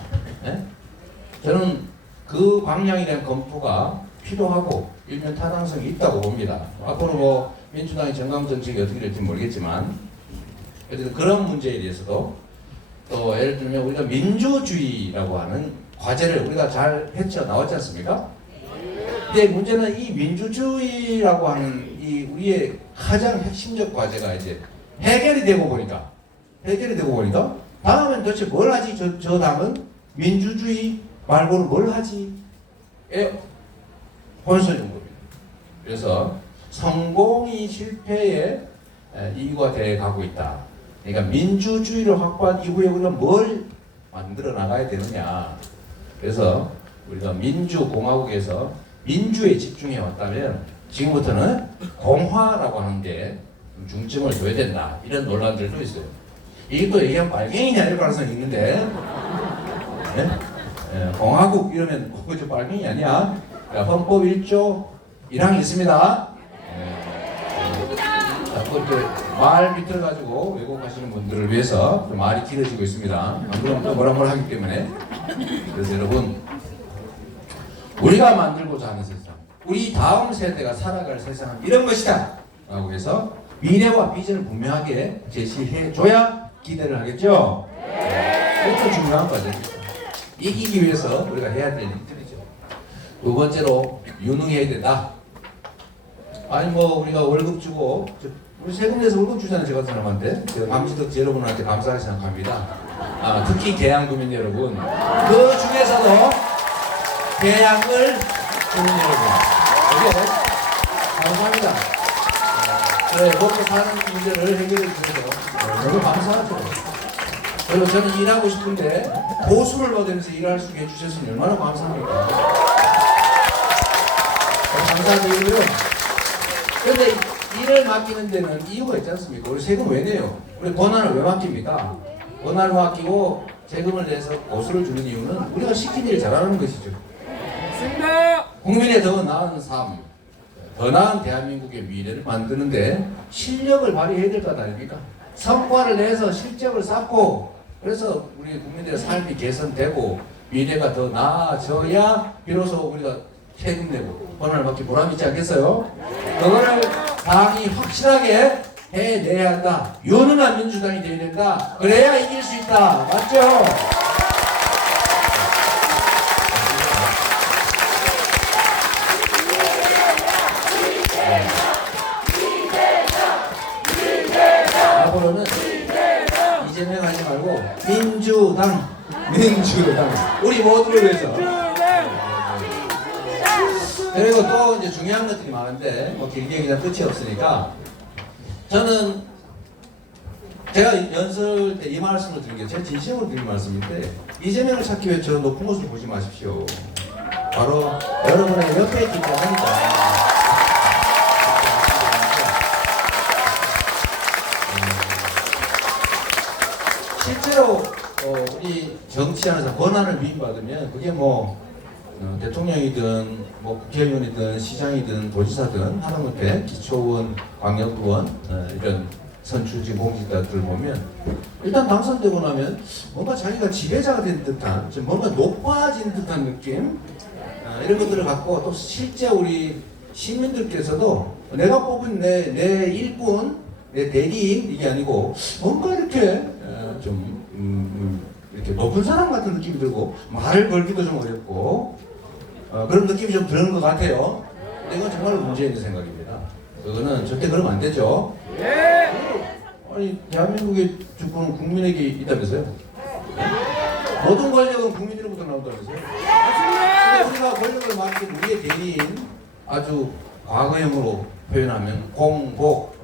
저는 그 방향에 대한 검토가 필요하고 일면 타당성이 있다고 봅니다. 앞으로 뭐 민주당의 정강정책이 어떻게 될지 모르겠지만 어쨌든 그런 문제에 대해서도 또 예를 들면 우리가 민주주의라고 하는 과제를 우리가 잘 나왔지 않습니까? 근데 문제는 이 민주주의라고 하는 이 우리의 가장 핵심적 과제가 이제 해결이 되고 보니까 다음엔 도대체 뭘 하지? 저 당은 민주주의 말고는 뭘 하지? 혼선인 겁니다. 그래서 성공이 실패의 이유가 되어 가고 있다. 그러니까 민주주의를 확보한 이후에 우리가 뭘 만들어 나가야 되느냐. 그래서 우리가 민주공화국에서 민주에 집중해 왔다면 지금부터는 공화라고 하는 데 중점을 둬야 된다. 이런 논란들도 있어요. 이게 또 얘기하면 빨갱이냐 이럴 가능성이 있는데 공화국 이러면 그저 빨갱이 아니야. 헌법 1조 1항이 있습니다. 자꾸 이렇게 말 비틀어가지고 왜곡하시는 분들을 위해서 말이 길어지고 있습니다. 안 그러면 또 뭐라 하기 때문에. 그래서 여러분, 우리가 만들고자 하는 세상, 우리 다음 세대가 살아갈 세상은 이런 것이다 라고 해서 미래와 비전을 분명하게 제시해줘야 기대를 하겠죠? 그것도 중요한 과정입니다. 이기기 위해서 우리가 해야 될 일들이죠. 두 번째로 유능해야 된다. 아니 뭐 우리가 월급 주고 우리 세금 내서 월급 주잖아요. 저 같은 사람한테. 제가 감시덕지 여러분한테 감사하게 생각합니다. 특히 계양구민 여러분, 그 중에서도 계양을 주는 여러분, 이게 감사합니다. 먹고 사는 문제를 해결해 주셔서 너무 감사하죠. 그리고 저는 일하고 싶은데 보수를 받으면서 일할 수 있게 해주셨으니 얼마나 감사합니까? 감사드리고요. 그런데 일을 맡기는 데는 이유가 있지 않습니까? 우리 세금 왜 내요? 우리 권한을 왜 맡깁니까? 권한을 맡기고 세금을 내서 보수를 주는 이유는 우리가 시킨 일을 잘하는 것이죠. 국민의 더 나은 삶, 더 나은 대한민국의 미래를 만드는데 실력을 발휘해야 될 것 아닙니까? 성과를 내서 실적을 쌓고 그래서 우리 국민들의 삶이 개선되고 미래가 더 나아져야 비로소 우리가 세금 내고 권한을 받기 보람이 있지 않겠어요? 그거를 당이 확실하게 해내야 한다. 유능한 민주당이 되어야 된다. 그래야 이길 수 있다. 맞죠? 앞으로는 민주당, 우리 모두를 위해서. 그리고 또 이제 중요한 것들이 많은데 뭐 길게 그냥 끝이 없으니까 저는 제가 연설 때 이 말씀을 드린 게 제 진심으로 드린 말씀인데 이재명을 찾기 위해 저 높은 곳을 보지 마십시오. 바로 여러분의 옆에 있기 때문입니다. 실제로 우리 정치하면서 권한을 위임받으면 그게 뭐 대통령이든 뭐 국회의원이든 시장이든 도지사든 하다못해 기초의원, 광역의원 이런 선출직 공직자들 보면 일단 당선되고 나면 뭔가 자기가 지배자가 된 듯한 뭔가 높아진 듯한 느낌 이런 것들을 갖고 또 실제 우리 시민들께서도 내가 뽑은 내 일꾼, 내 대리인 이게 아니고 뭔가 이렇게 좀 이렇게 높은 사람 같은 느낌이 들고 말을 걸기도 좀 어렵고 그런 느낌이 좀 드는 것 같아요. 근데 이건 정말로 문제 있는 생각입니다. 그거는 절대 그러면 안 되죠. 아니 대한민국의 주권은 국민에게 있다면서요? 모든 권력은 국민으로부터 나온다면서요? 근데 우리가 권력을 맡긴 우리의 대리인 아주 과거형으로 표현하면 공복,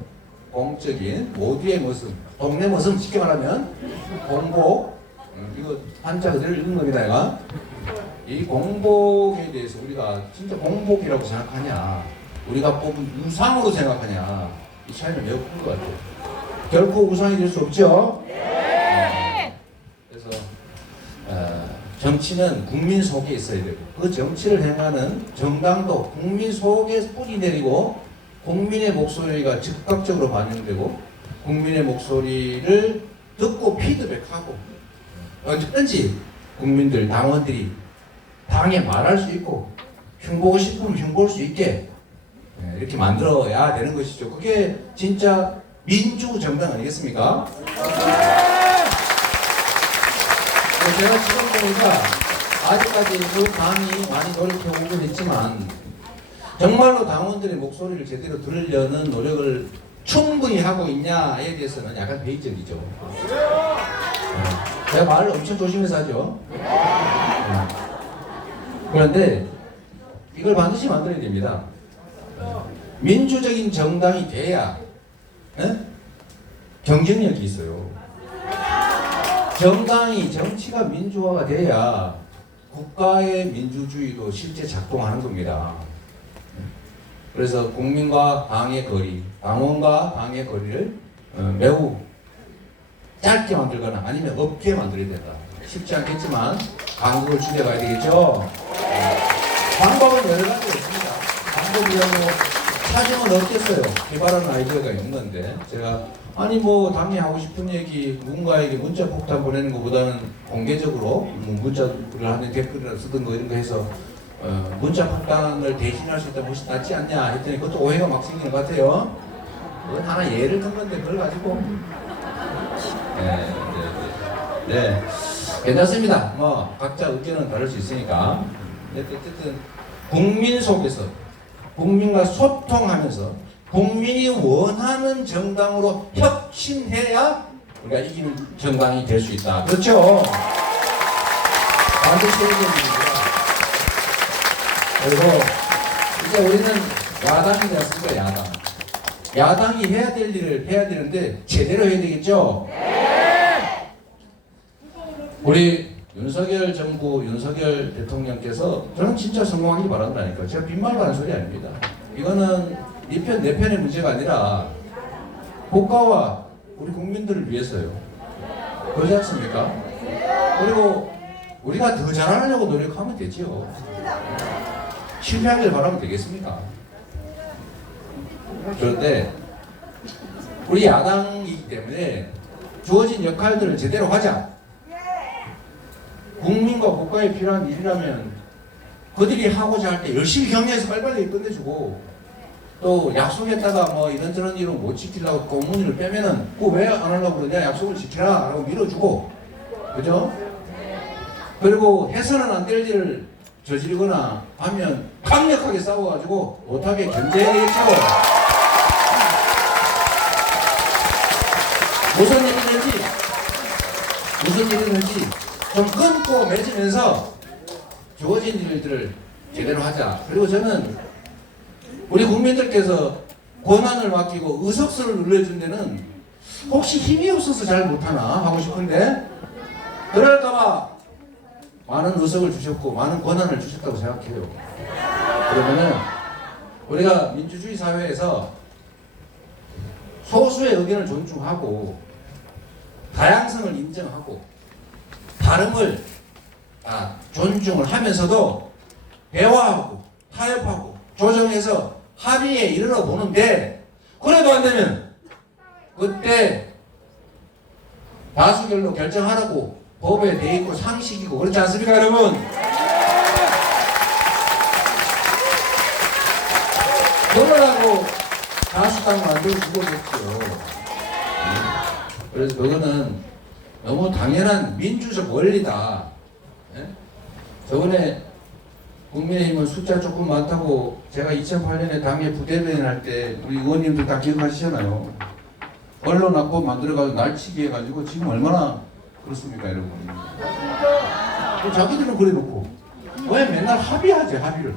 공적인 모두의 모습, 동네 모습 쉽게 말하면 공복, 이거 한자 그대로 읽는 겁니다. 내가 이 공복에 대해서 우리가 진짜 공복이라고 생각하냐, 우리가 뽑은 우상으로 생각하냐, 이 차이는 매우 큰 것 같아요. 결코 우상이 될 수 없죠. 그래서 정치는 국민 속에 있어야 되고 그 정치를 행하는 정당도 국민 속에 뿌리 내리고 국민의 목소리가 즉각적으로 반영되고 국민의 목소리를 듣고 피드백하고 언제든지 국민들, 당원들이 당에 말할 수 있고 흉보고 싶으면 흉볼 수 있게 이렇게 만들어야 되는 것이죠. 그게 진짜 민주정당 아니겠습니까? 제가 지금 보니까 아직까지 그 당이 많이 노력해오고 있지만 정말로 당원들의 목소리를 제대로 들으려는 노력을 충분히 하고 있냐에 대해서는 약간 회의적이죠. 제가 말을 엄청 조심해서 하죠. 그런데 이걸 반드시 만들어야 됩니다. 민주적인 정당이 돼야 경쟁력이 있어요. 정당이, 정치가 민주화가 돼야 국가의 민주주의도 실제 작동하는 겁니다. 그래서 국민과 당의 거리, 당원과 당의 거리를 매우 짧게 만들거나 아니면 없게 만들어야 된다. 쉽지 않겠지만 간극을 줄여가야 되겠죠. 방법은 여러 가지가 있습니다. 방법이라고 찾으면 없겠어요. 개발하는 아이디어가 있는 건데 제가 아니 뭐 당이 하고 싶은 얘기 누군가에게 문자 폭탄 보내는 것보다는 공개적으로 문자를 하는 댓글이나 쓰든 거 이런 거 해서 문자 폭탄을 대신할 수 있다면 훨씬 낫지 않냐 했더니 그것도 오해가 막 생기는 것 같아요. 그건 하나 예를 든 건데 그걸 가지고 네. 괜찮습니다. 뭐 각자 의견은 다를 수 있으니까 어쨌든 국민 속에서 국민과 소통하면서 국민이 원하는 정당으로 혁신해야 우리가 이기는 정당이 될 수 있다. 그렇죠? 반드시 해야 됩니다. 그리고 이제 우리는 야당이 되었습니다. 야당. 야당이 해야 될 일을 해야 되는데 제대로 해야 되겠죠? 우리 윤석열 정부, 윤석열 대통령께서 저는 진짜 성공하기 바란다니까. 제가 빈말로 하는 소리 아닙니다. 이거는 네 편, 내 편의 문제가 아니라 국가와 우리 국민들을 위해서요. 그렇지 않습니까? 그리고 우리가 더 잘하려고 노력하면 되지요. 실패하길 바라면 되겠습니까? 그런데 우리 야당이기 때문에 주어진 역할들을 제대로 하자. 국민과 국가에 필요한 일이라면 그들이 하고자 할 때 열심히 격려해서 빨리빨리 끝내주고 또 약속했다가 뭐 이런저런 일을 못 지키려고 공문을 빼면은 그거 왜 안 하려고 그러냐 약속을 지키라 라고 밀어주고 그죠? 그리고 해서는 안 될 일을 저지르거나 하면 강력하게 싸워가지고 못하게 견제해야 되겠죠. 무슨 일이든지 좀 끊고 맺으면서 주어진 일들을 제대로 하자. 그리고 저는 우리 국민들께서 권한을 맡기고 의석수를 눌러준 데는 혹시 힘이 없어서 잘 못하나 하고 싶은데 그럴까봐 많은 의석을 주셨고 많은 권한을 주셨다고 생각해요. 그러면은 우리가 민주주의 사회에서 소수의 의견을 존중하고 다양성을 인정하고 다름을 존중을 하면서도 대화하고 타협하고 조정해서 합의에 이르러 보는데 그래도 안 되면 그때 다수결로 결정하라고 법에 돼 있고 상식이고 그렇지 않습니까 여러분? 그러라고 다수당 만들고 죽어줬죠. 그래서 그거는 너무 당연한 민주적 원리다. 예? 저번에 국민의힘은 숫자 조금 많다고 제가 2008년에 당의 부대변인 할 때 우리 의원님들 다 기억하시잖아요. 언론 악법 만들어가지고 날치기 해가지고 지금 얼마나 그렇습니까 여러분? 자기들은 그래놓고 왜 맨날 합의하지 합의를?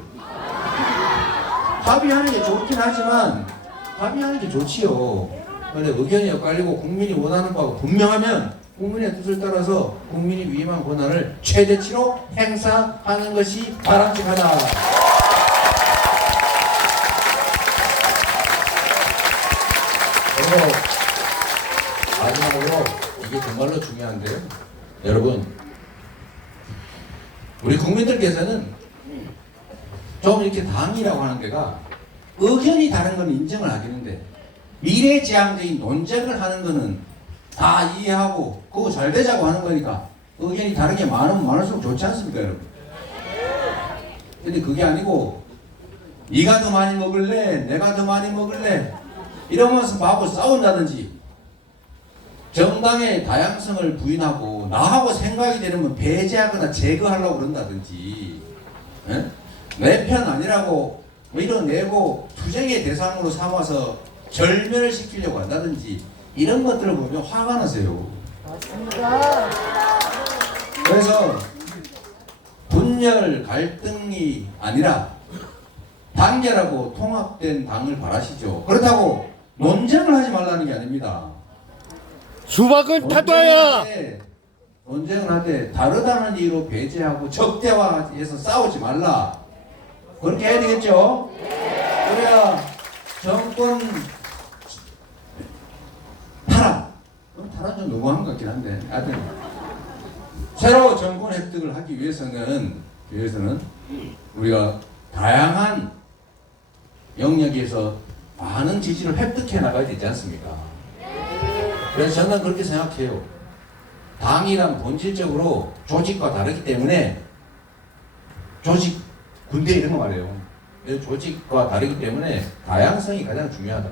합의하는 게 좋긴 하지만 합의하는 게 좋지요. 근데 의견이 엇갈리고 국민이 원하는 바가 분명하면 국민의 뜻을 따라서 국민이 위임한 권한을 최대치로 행사하는 것이 바람직하다. 그리고 마지막으로 이게 정말로 중요한데요. 여러분, 우리 국민들께서는 좀 이렇게 당이라고 하는 데가 의견이 다른 건 인정을 하겠는데 미래지향적인 논쟁을 하는 거는 다 이해하고 그거 잘 되자고 하는 거니까 의견이 다르게 많으면 많을수록 좋지 않습니까 여러분? 근데 그게 아니고 네가 더 많이 먹을래? 내가 더 많이 먹을래? 이러면서 마구 싸운다든지 정당의 다양성을 부인하고 나하고 생각이 되면 배제하거나 제거하려고 그런다든지 내 편 아니라고 밀어내고 투쟁의 대상으로 삼아서 절멸시키려고 한다든지 이런 것들을 보면 화가 나세요. 맞습니다. 그래서 분열 갈등이 아니라 단결하고 통합된 당을 바라시죠. 그렇다고 논쟁을 하지 말라는 게 아닙니다. 수박은 타다야. 논쟁을 할 때 다르다는 이유로 배제하고 적대화해서 싸우지 말라. 그렇게 해야 되겠죠? 그래야 정권 탈환 좀 너무한 것 같긴 한데 하여튼 새로 정권 획득을 하기 위해서는 우리가 다양한 영역에서 많은 지지를 획득해 나가야 되지 않습니까? 그래서 저는 그렇게 생각해요. 당이란 본질적으로 조직과 다르기 때문에 조직, 군대 이런 거 말이에요. 조직과 다르기 때문에 다양성이 가장 중요하다.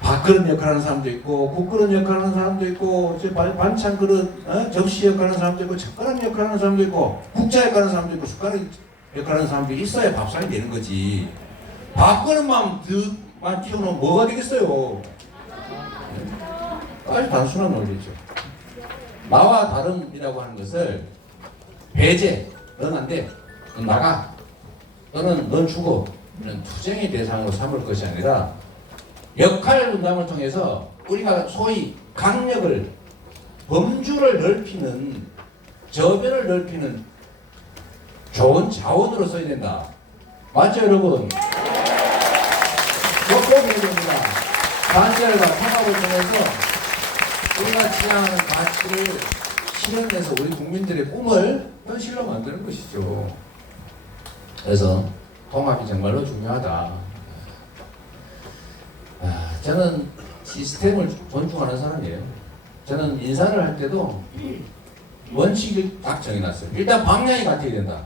밥그릇 역할하는 사람도 있고 국그릇 역할하는 사람도 있고 반찬 그릇, 접시 역할하는 사람도 있고 젓가락 역할하는 사람도 있고 국자 역할하는 사람도 있고 숟가락 역할하는 사람도 있어야 밥상이 되는 거지. 밥그릇만 튀어놓으면 뭐가 되겠어요? 아주 단순한 논리죠. 나와 다름이라고 하는 것을 배제, 넌 안 돼, 넌 나가, 넌 죽어, 이런 투쟁의 대상으로 삼을 것이 아니라 역할 분담을 통해서 우리가 소위 강력을, 범주를 넓히는, 저변을 넓히는 좋은 자원으로 써야 된다. 맞죠 여러분? 꼭 해야 됩니다. 단결과 통합을 통해서 우리가 지향하는 가치를 실현해서 우리 국민들의 꿈을 현실로 만드는 것이죠. 그래서 통합이 정말로 중요하다. 저는 시스템을 존중하는 사람이에요. 저는 인사를 할 때도 원칙을 딱 정해놨어요. 일단 방향이 같아야 된다.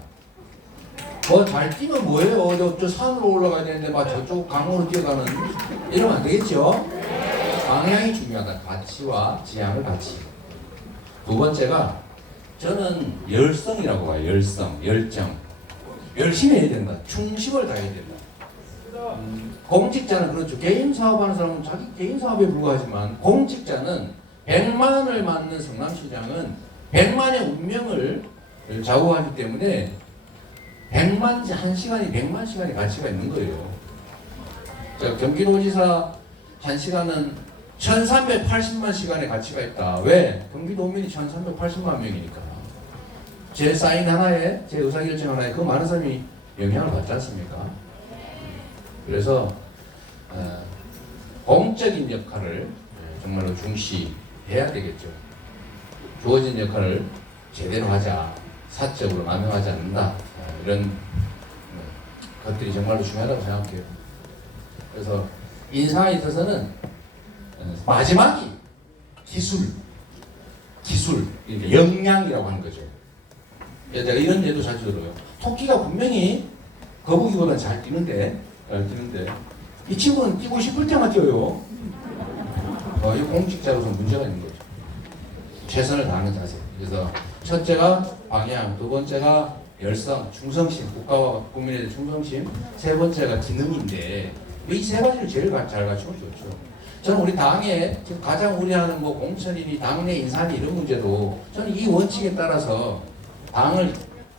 뭐 잘 뛰면 뭐예요? 저 산으로 올라가야 되는데 막 저쪽 강으로 뛰어가는 이러면 안 되겠죠? 방향이 중요하다. 가치와 지향을 같이. 두 번째가 저는 열성이라고 봐요. 열정. 열심히 해야 된다. 충심을 다해야 된다. 공직자는 그렇죠. 개인 사업하는 사람은 자기 개인 사업에 불과하지만 공직자는 100만 원을 맞는 성남시장은 100만의 운명을 좌우하기 때문에 100만 한 시간이 100만 시간의 가치가 있는 거예요. 자, 경기도지사 한 시간은 1380만 시간의 가치가 있다. 왜? 경기도민이 1380만 명이니까. 제 사인 하나에, 제 의사결정 하나에 그 많은 사람이 영향을 받지 않습니까? 그래서 공적인 역할을 정말로 중시해야 되겠죠. 주어진 역할을 제대로 하자, 사적으로 남용하지 않는다, 이런 것들이 정말로 중요하다고 생각해요. 그래서 인사에 있어서는 마지막이 기술, 그러니까 역량이라고 하는 거죠. 내가 이런 예도 자주 들어요. 토끼가 분명히 거북이보다 잘 뛰는데 이 친구는 뛰고 싶을 때만 뛰어요. 이 공직자로서 문제가 있는 거죠. 최선을 다하는 자세. 그래서 첫째가 방향, 두 번째가 열성, 충성심, 국가와 국민에 대한 충성심, 세 번째가 기능인데 이 세 가지를 제일 잘 갖추면 좋죠. 저는 우리 당에 지금 가장 우려하는 뭐 공천이니 당내 인사니 이런 문제도 저는 이 원칙에 따라서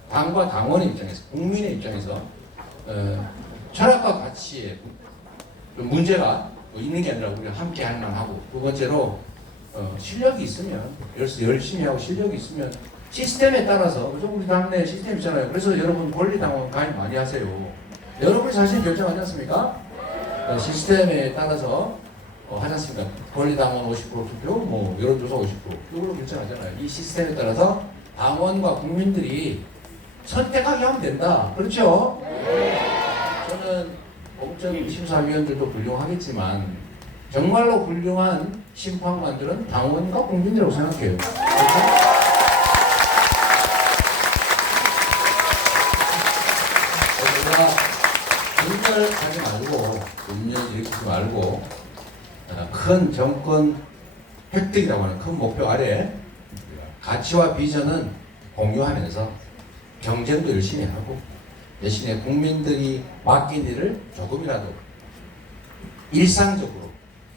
당과 당원의 입장에서, 국민의 입장에서 철학과 가치에 문제가 있는 게 아니라 우리가 함께 할 만하고, 두 번째로 실력이 있으면, 열심히 하고 실력이 있으면 시스템에 따라서, 우리 당내 시스템 있잖아요. 그래서 여러분 권리당원 가입 많이 하세요. 여러분이 자신이 결정하지 않습니까? 시스템에 따라서 하지 않습니까? 권리당원 50% 투표, 뭐 여론조사 50% 이걸로 결정하잖아요. 이 시스템에 따라서 당원과 국민들이 선택하게 하면 된다. 그렇죠? 저는 공적 심사위원들도 훌륭하겠지만 정말로 훌륭한 심판관들은 당원과 국민이라고 생각해요. 그렇죠? 우리가 분열하지 말고, 분열 일으키지 말고 큰 정권 획득이라고 하는 큰 목표 아래 가치와 비전은 공유하면서 경쟁도 열심히 하고 대신에 국민들이 맡긴 일을 조금이라도 일상적으로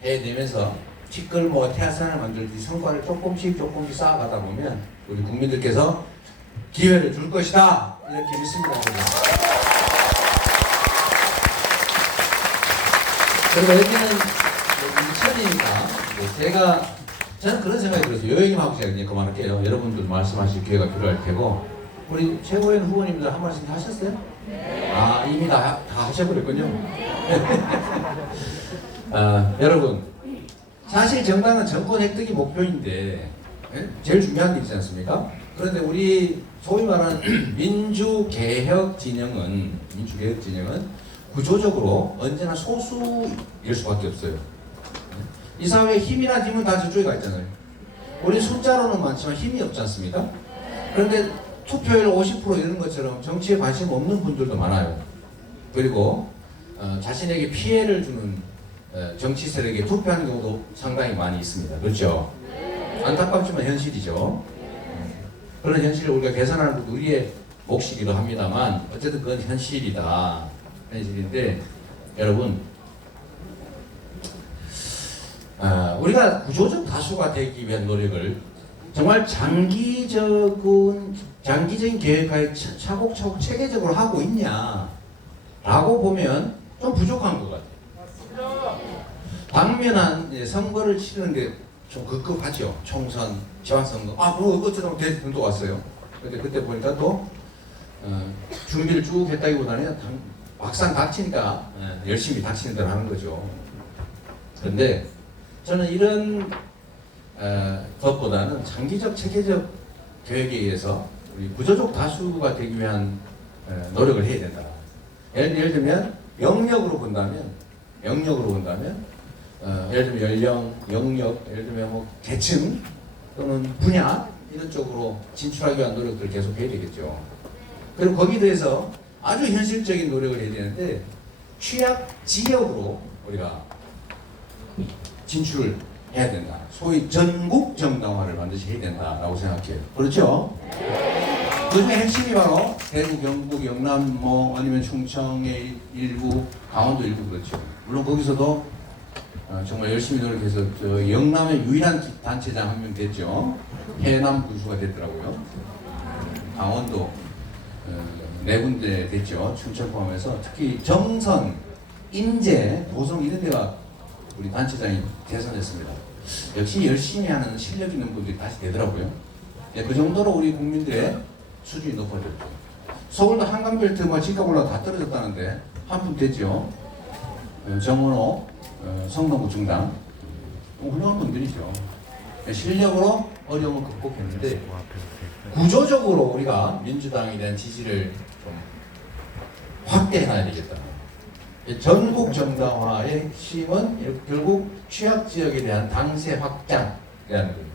해내면서 티끌모아 태아산을 만들듯이 성과를 조금씩 쌓아가다 보면 우리 국민들께서 기회를 줄 것이다, 이렇게 믿습니다. 그리고 여기는 인천이니까 저는 그런 생각이 들었어요. 요 얘기만 하고 제가 그만할게요. 여러분들 말씀하실 기회가 필요할 테고, 우리 최고위원 후보님들 한 말씀 하셨어요? 아, 이미 다 하셔버렸군요. 여러분, 사실 정당은 정권 획득이 목표인데 제일 중요한 일이지 않습니까? 그런데 우리 소위 말하는 민주개혁 진영은 구조적으로 언제나 소수일 수밖에 없어요. 이 사회에 힘이나 힘은 다 저쪽에 가 있잖아요. 우리 숫자로는 많지만 힘이 없지 않습니까? 그런데 투표율 50% 이런 것처럼 정치에 관심 없는 분들도 많아요. 그리고 자신에게 피해를 주는 정치 세력에 투표하는 경우도 상당히 많이 있습니다. 그렇죠? 안타깝지만 현실이죠. 그런 현실을 우리가 개선하는 것도 우리의 몫이기도 합니다만 어쨌든 그건 현실이다. 현실인데 여러분, 우리가 구조적 다수가 되기 위한 노력을 정말 장기적인 계획하에 차곡차곡 체계적으로 하고 있냐 라고 보면 좀 부족한 것 같아요. 당면한 선거를 치르는 게 좀 급급하죠. 총선, 지방선거. 그거 어쩌다 대통령도 왔어요. 근데 그때 보니까 또 준비를 쭉 했다기보다는 막상 닥치니까 열심히 닥치는 대로 하는 거죠. 그런데 저는 이런 것보다는 장기적 체계적 계획에 의해서 우리 구조적 다수가 되기 위한 노력을 해야 된다. 예를 들면 영역으로 본다면 예를 들면 연령, 영역, 예를 들면 뭐 계층 또는 분야 이런 쪽으로 진출하기 위한 노력들을 계속 해야 되겠죠. 그리고 거기에 대해서 아주 현실적인 노력을 해야 되는데 취약 지역으로 우리가 진출을 해야 된다. 소위 전국 정당화를 반드시 해야 된다라고 생각해요. 그렇죠? 그중에 핵심이 바로 대구, 경북, 영남, 뭐 아니면 충청의 일부, 강원도 일부 그렇죠. 물론 거기서도 정말 열심히 노력해서 저 영남의 유일한 단체장 한 명 됐죠. 해남 군수가 됐더라고요. 강원도 4군데 됐죠. 춘천 포함해서 특히 정선, 인제, 도성 이런 데가 우리 단체장이 대선했습니다. 역시 열심히 하는 실력 있는 분들이 다시 되더라고요. 예, 그 정도로 우리 국민들의 수준이 높아졌죠. 서울도 한강벨트 뭐 집값 올라 다 떨어졌다는데 한 푼 됐죠. 정원호 성동구 중당 훌륭한 분들이죠. 실력으로 어려움을 극복했는데 구조적으로 우리가 민주당에 대한 지지를 좀 확대해야 되겠다. 전국 정당화의 핵심은 결국 취약 지역에 대한 당세 확장이라는 거예요.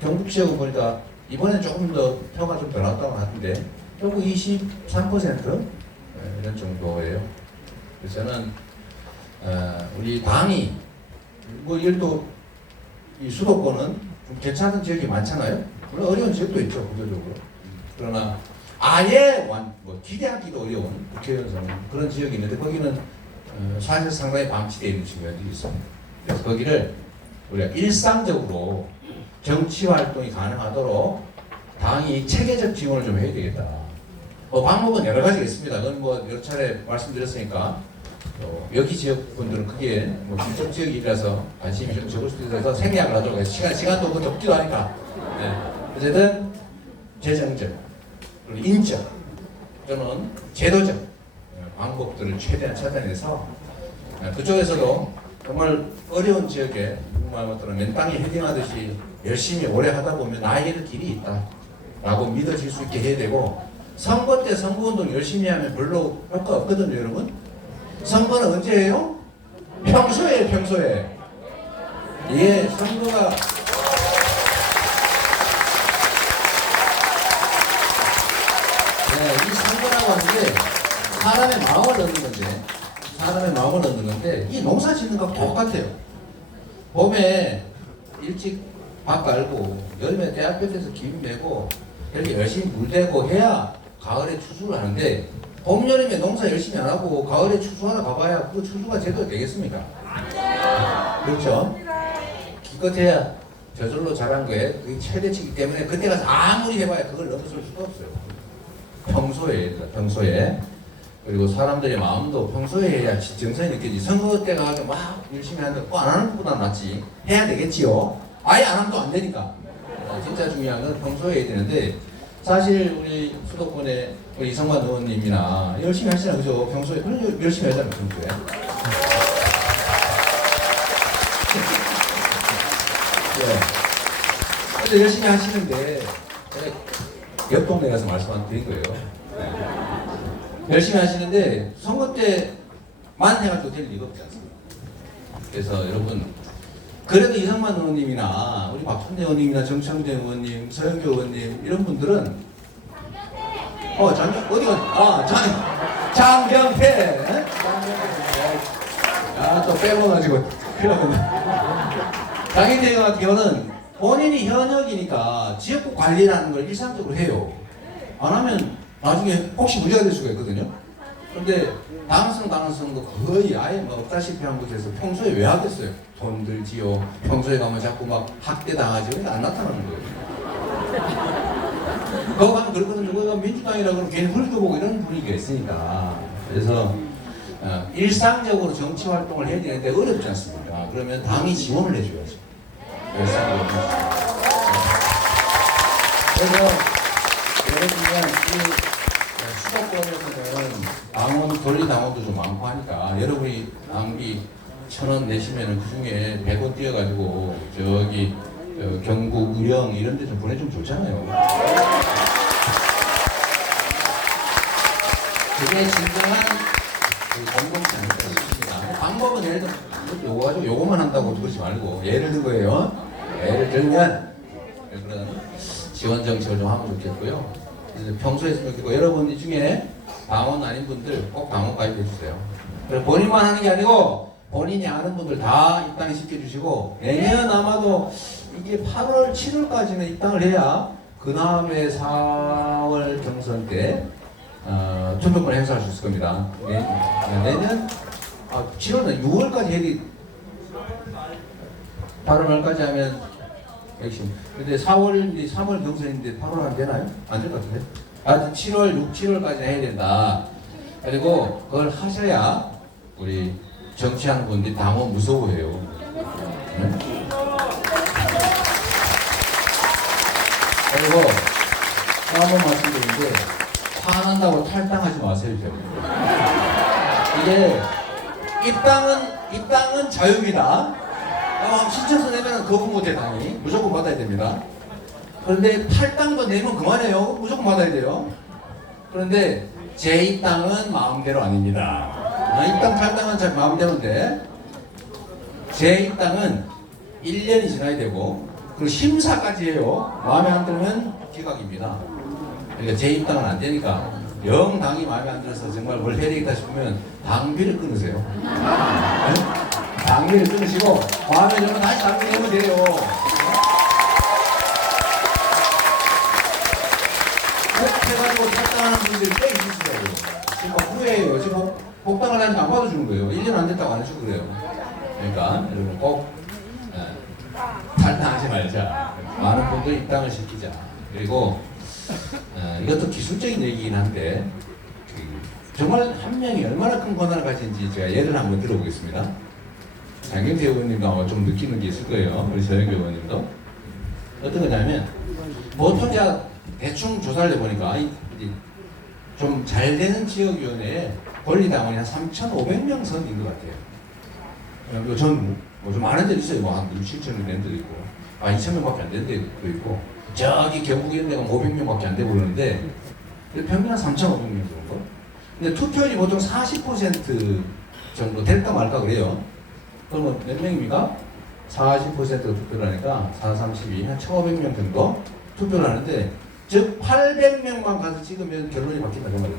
경북 지역은 보니까 이번엔 조금 더 표가 좀 더 나왔다고 하는데 결국 23% 이런 정도예요. 그래서 저는 우리 당이 뭐 예를 들어 이 수도권은 좀 괜찮은 지역이 많잖아요. 물론 어려운 지역도 있죠, 구조적으로. 그러나 아예 뭐 기대하기도 어려운 국회의원 선거 그런 지역이 있는데 거기는 사실 상당히 방치되어 있는 지역들이 있습니다. 그래서 거기를 우리가 일상적으로 정치 활동이 가능하도록 당이 체계적 지원을 좀 해야 되겠다. 뭐 방법은 여러 가지가 있습니다. 그건 뭐 여러 차례 말씀드렸으니까 여기 지역 분들은 크게 뭐 중점 지역이라서 관심이 좀 적을 수도 있어서 생략을 하도록 해서 시간도 뭐 적기도 하니까. 네. 어쨌든 재정적, 그리고 인적, 또는 제도적 방법들을 최대한 찾아내서 그쪽에서도 정말 어려운 지역에 누구만으로는 맨땅에 헤딩하듯이 열심히 오래 하다 보면 나에게도 길이 있다 라고 믿어질 수 있게 해야 되고, 선거 때 선거운동 열심히 하면 별로 효과 없거든요. 여러분, 선거는 언제 해요? 평소에. 예, 선거가 이 선거라고 하는 게 사람의 마음을 얻는 건데 이 농사 짓는 거하고 똑같아요. 봄에 일찍 밭 갈고 여름에 대학볕에서 기운 내고 이렇게 열심히 물대고 해야 가을에 추수를 하는데, 봄, 여름에 농사 열심히 안 하고 가을에 추수하러 가봐야 그 추수가 제대로 되겠습니까? 그렇죠? 기껏해야 저절로 자란 거에 그게 최대치이기 때문에 그때 가서 아무리 해봐야 그걸 넘어설 수가 없어요. 평소에. 그리고 사람들의 마음도 평소에 해야 정성이 느껴지지. 선거 때 가서 막 열심히 하는데 안 하는 것보다 낫지. 해야 되겠지요. 아예 안 하면 또 안 되니까. 진짜 중요한 건 평소에 해야 되는데, 사실 우리 수도권에 우리 이성만 의원님이나 열심히 하시나 그죠? 평소에 열심히 하잖아요. 평소에. 네. 근데 열심히 하시는데 옆 동네 가서 말씀 안 드린 거예요. 네. 열심히 하시는데 선거 때만 해가지고 될 리가 없지 않습니까? 그래서 여러분, 그래도 이성만 의원님이나 우리 박순대 의원님이나 정청재 의원님, 서영교 의원님 이런 분들은 장경태 또 빼먹어가지고 큰일 났네. 장경태 같은 경우는 본인이 현역이니까 지역구 관리라는 걸 일상적으로 해요. 안 하면 나중에 혹시 문제가 될 수가 있거든요. 그런데 당선도 거의 아예 뭐 없다시피 한 곳에서 평소에 왜 하겠어요? 돈 들지요. 평소에 가면 자꾸 막 학대 당하지. 그러니까 안 나타나는 거예요. 거기 가면 그렇거든요. 거기 가면 민주당이라고 그러면 괜히 훑어보고 이런 분위기가 있으니까. 그래서 일상적으로 정치 활동을 해야 되는데 어렵지 않습니까? 그러면 당이 지원을 해줘야죠. 그래서 여러분은 이 수도권에서는 당원, 권리당원도 좀 많고 하니까 여러분이 당비 1,000원 내시면은 그 중에 100원 띄어가지고 저기 경북, 의령 이런 데 좀 보내주면 좋잖아요. 그게 진정한 공동체 아닐까 싶습니다. 방법은 예를 들어 요거 가지고 요거만 한다고 그러지 말고 예를 든 거예요. 예를 들면 그런 지원 정책을 좀 하면 좋겠고요. 평소에 했으면 좋겠고, 여러분 중에 당원 아닌 분들 꼭 당원 가입해 주세요. 본인만 하는 게 아니고 본인이 아는 분들 다 입당에 시켜주시고, 내년 아마도 이게 8월, 7월까지는 입당을 해야 그 다음에 4월 경선 때 투표권 행사할 수 있을 겁니다. 내년 7월은 6월까지 해야 8월 말까지 하면 백신. 근데 3월 경선인데 8월 안 되나요? 안 될 것 같은데. 하여튼 7월, 6, 7월까지 해야 된다. 그리고 그걸 하셔야 우리 정치하는 분들이 당원 무서워해요. 네? 그리고 또 한 번 말씀드리는데 화난다고 탈당하지 마세요. 이게 입당은 자유입니다. 신청서 내면 거부 못해 당이 무조건 받아야 됩니다. 그런데 탈당도 내면 그만해요. 무조건 받아야 돼요. 그런데 재입당은 마음대로 아닙니다. 입당 탈당은 잘 마음대로인데 재입당은 1년이 지나야 되고 그리고 심사까지 해요. 마음에 안 들면 기각입니다. 그러니까 재입당은 안 되니까 영 당이 마음에 안 들어서 정말 뭘 해야 되겠다 싶으면 당비를 끊으세요. 네? 당비를 끊으시고 마음에 들면 다시 당비 내면 돼요. 해가지고 탈당하는 분들이 꽤 있으시더라고요. 지금 막 후회해요. 지금 복당을 하니까 안 받아주는 거예요. 1년 안 됐다고 안 해주고 그래요. 그러니까 여러분 꼭 탈당하지 말자. 많은 분들 입당을 시키자. 그리고 이것도 기술적인 얘기긴 한데 정말 한 명이 얼마나 큰 권한을 가진지 제가 예를 한번 들어보겠습니다. 장경태 의원님도 아마 좀 느끼는 게 있을 거예요. 우리 서영교 의원님도. 어떤 거냐면 보통 제가 대충 조사를 해보니까 좀 잘 되는 지역위원회에 권리당원이 한 3,500명 선인 것 같아요. 그리고 전 뭐 좀 많은 데 있어요. 뭐 한 6, 7,000명 된 데도 있고 2,000명밖에 안 되는 데도 있고 저기 경북 이런 데가 500명밖에 안 되고 그러는데 평균 한 3,500명 정도. 근데 투표율이 보통 40% 정도 될까 말까 그래요. 그러면 몇 명입니까? 40%가 투표를 하니까 4, 32, 한 1,500명 정도 투표를 하는데 즉 800명만 가서 찍으면 결론이 바뀐다 그 말이에요.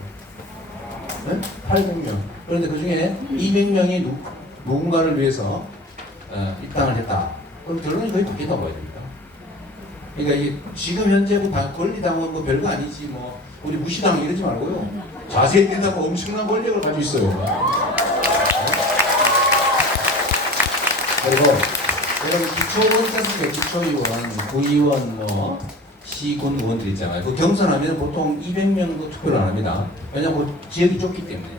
네? 800명. 그런데 그 중에 200명이 누군가를 위해서 입당을 했다. 그럼 결론이 거의 바뀐다고 봐야 됩니다. 그러니까 이게 지금 현재 뭐 권리당원 뭐 별거 아니지 뭐 우리 무시당 이러지 말고요. 자세히 된다고 엄청난 권력을 가지고 있어요. 그리고 여러분 기초의원 있지 않습니까? 기초의원, 구의원, 뭐 시군 의원들 있잖아요. 그 경선하면 보통 200명도 투표를 안 합니다. 왜냐면 뭐 지역이 좁기 때문에.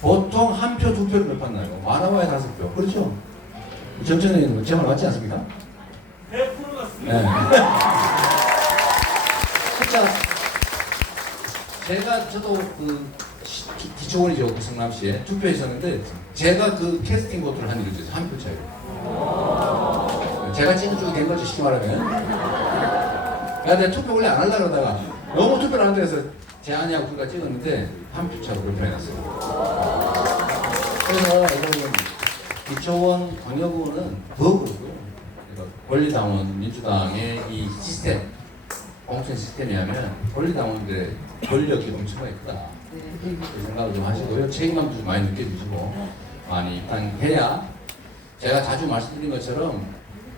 보통 한 표, 두 표를 몇 받나요? 많아봐야 5표. 그렇죠? 정청래 의원님 제 말 맞지 않습니까? 100% 맞습니다. 네. 진짜 저도 그 기초원이죠 그 성남시에 투표했었는데 제가 그 캐스팅 보트를 한 일이 있어요. 한 표 차이로. 제가 찍은 쪽이 된 거죠 쉽게 말하면. 내가 투표 원래 안 하려고 하다가 너무 투표를 안 돼서 제안이하고 그가 찍었는데 한 표 차로 그렇게 해놨어요. 그래서 여러분 기초원 광역의원은 더 그렇고요. 권리당원 민주당의 이 시스템 공천 시스템에 하면 권리당원들의 권력이 엄청나게 크다. 그 생각을 좀 하시고요. 책임감도 좀 많이 느껴주시고 많이 입당해야 제가 자주 말씀드린 것처럼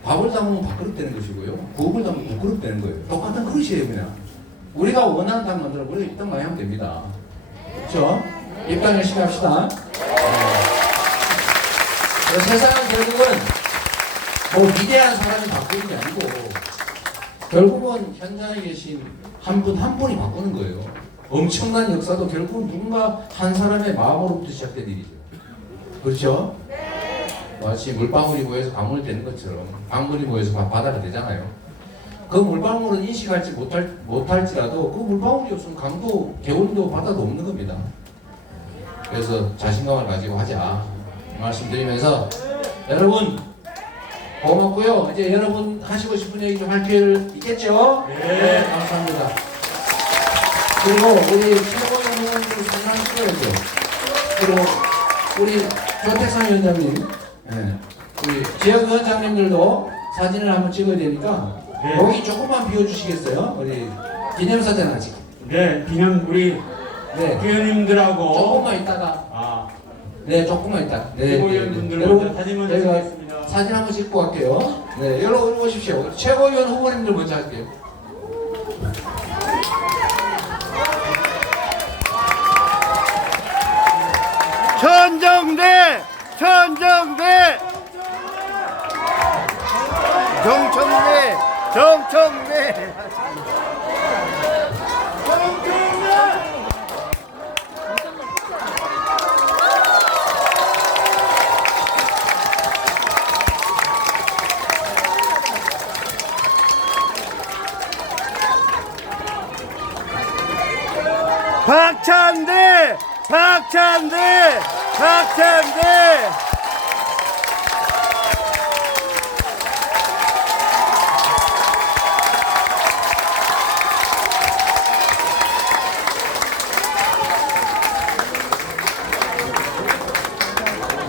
밥을 담으면 밥그릇 되는 것이고요. 국을 담으면 국그릇 되는 거예요. 똑같은 그릇이에요 그냥. 우리가 원하는 당 만들어 우리가 입당 많이 하면 됩니다. 그렇죠? 입당 열심히 합시다. 세상은 결국은 뭐 위대한 사람이 바꾸는 게 아니고 결국은 현장에 계신 한 분 한 분이 바꾸는 거예요. 엄청난 역사도 결국은 누군가 한 사람의 마음으로부터 시작된 일이죠. 그렇죠? 마치 물방울이 모여서 강물이 되는 것처럼 강물이 모여서 바다가 되잖아요. 그 물방울은 인식할지 못할지라도 그 물방울이 없으면 강도, 개울도 바다도 없는 겁니다. 그래서 자신감을 가지고 하자 말씀드리면서 여러분 고맙고요. 이제 여러분 하시고 싶은 얘기 좀 할 기회를 있겠죠? 네, 감사합니다. 그리고 우리 최고위원 의원님을 사진 한번 찍어야죠. 그리고 우리 조택상 위원장님, 네. 우리 지역위원장님들도 사진을 한번 찍어야 되니까 네. 여기 조금만 비워주시겠어요? 우리 기념사진 하나 찍. 네, 기념 우리 네. 의원님들하고 조금만 있다가. 네, 조금만 있다. 네, 최고위원분들 여러분 사진 먼저 저희가 찍겠습니다. 사진 한번 찍고 갈게요. 네, 여러분 오십시오. 최고위원 후보님들 먼저 할게요. 천정대! 천정대! 정청래 정청래 박찬대 박찬대 박찬대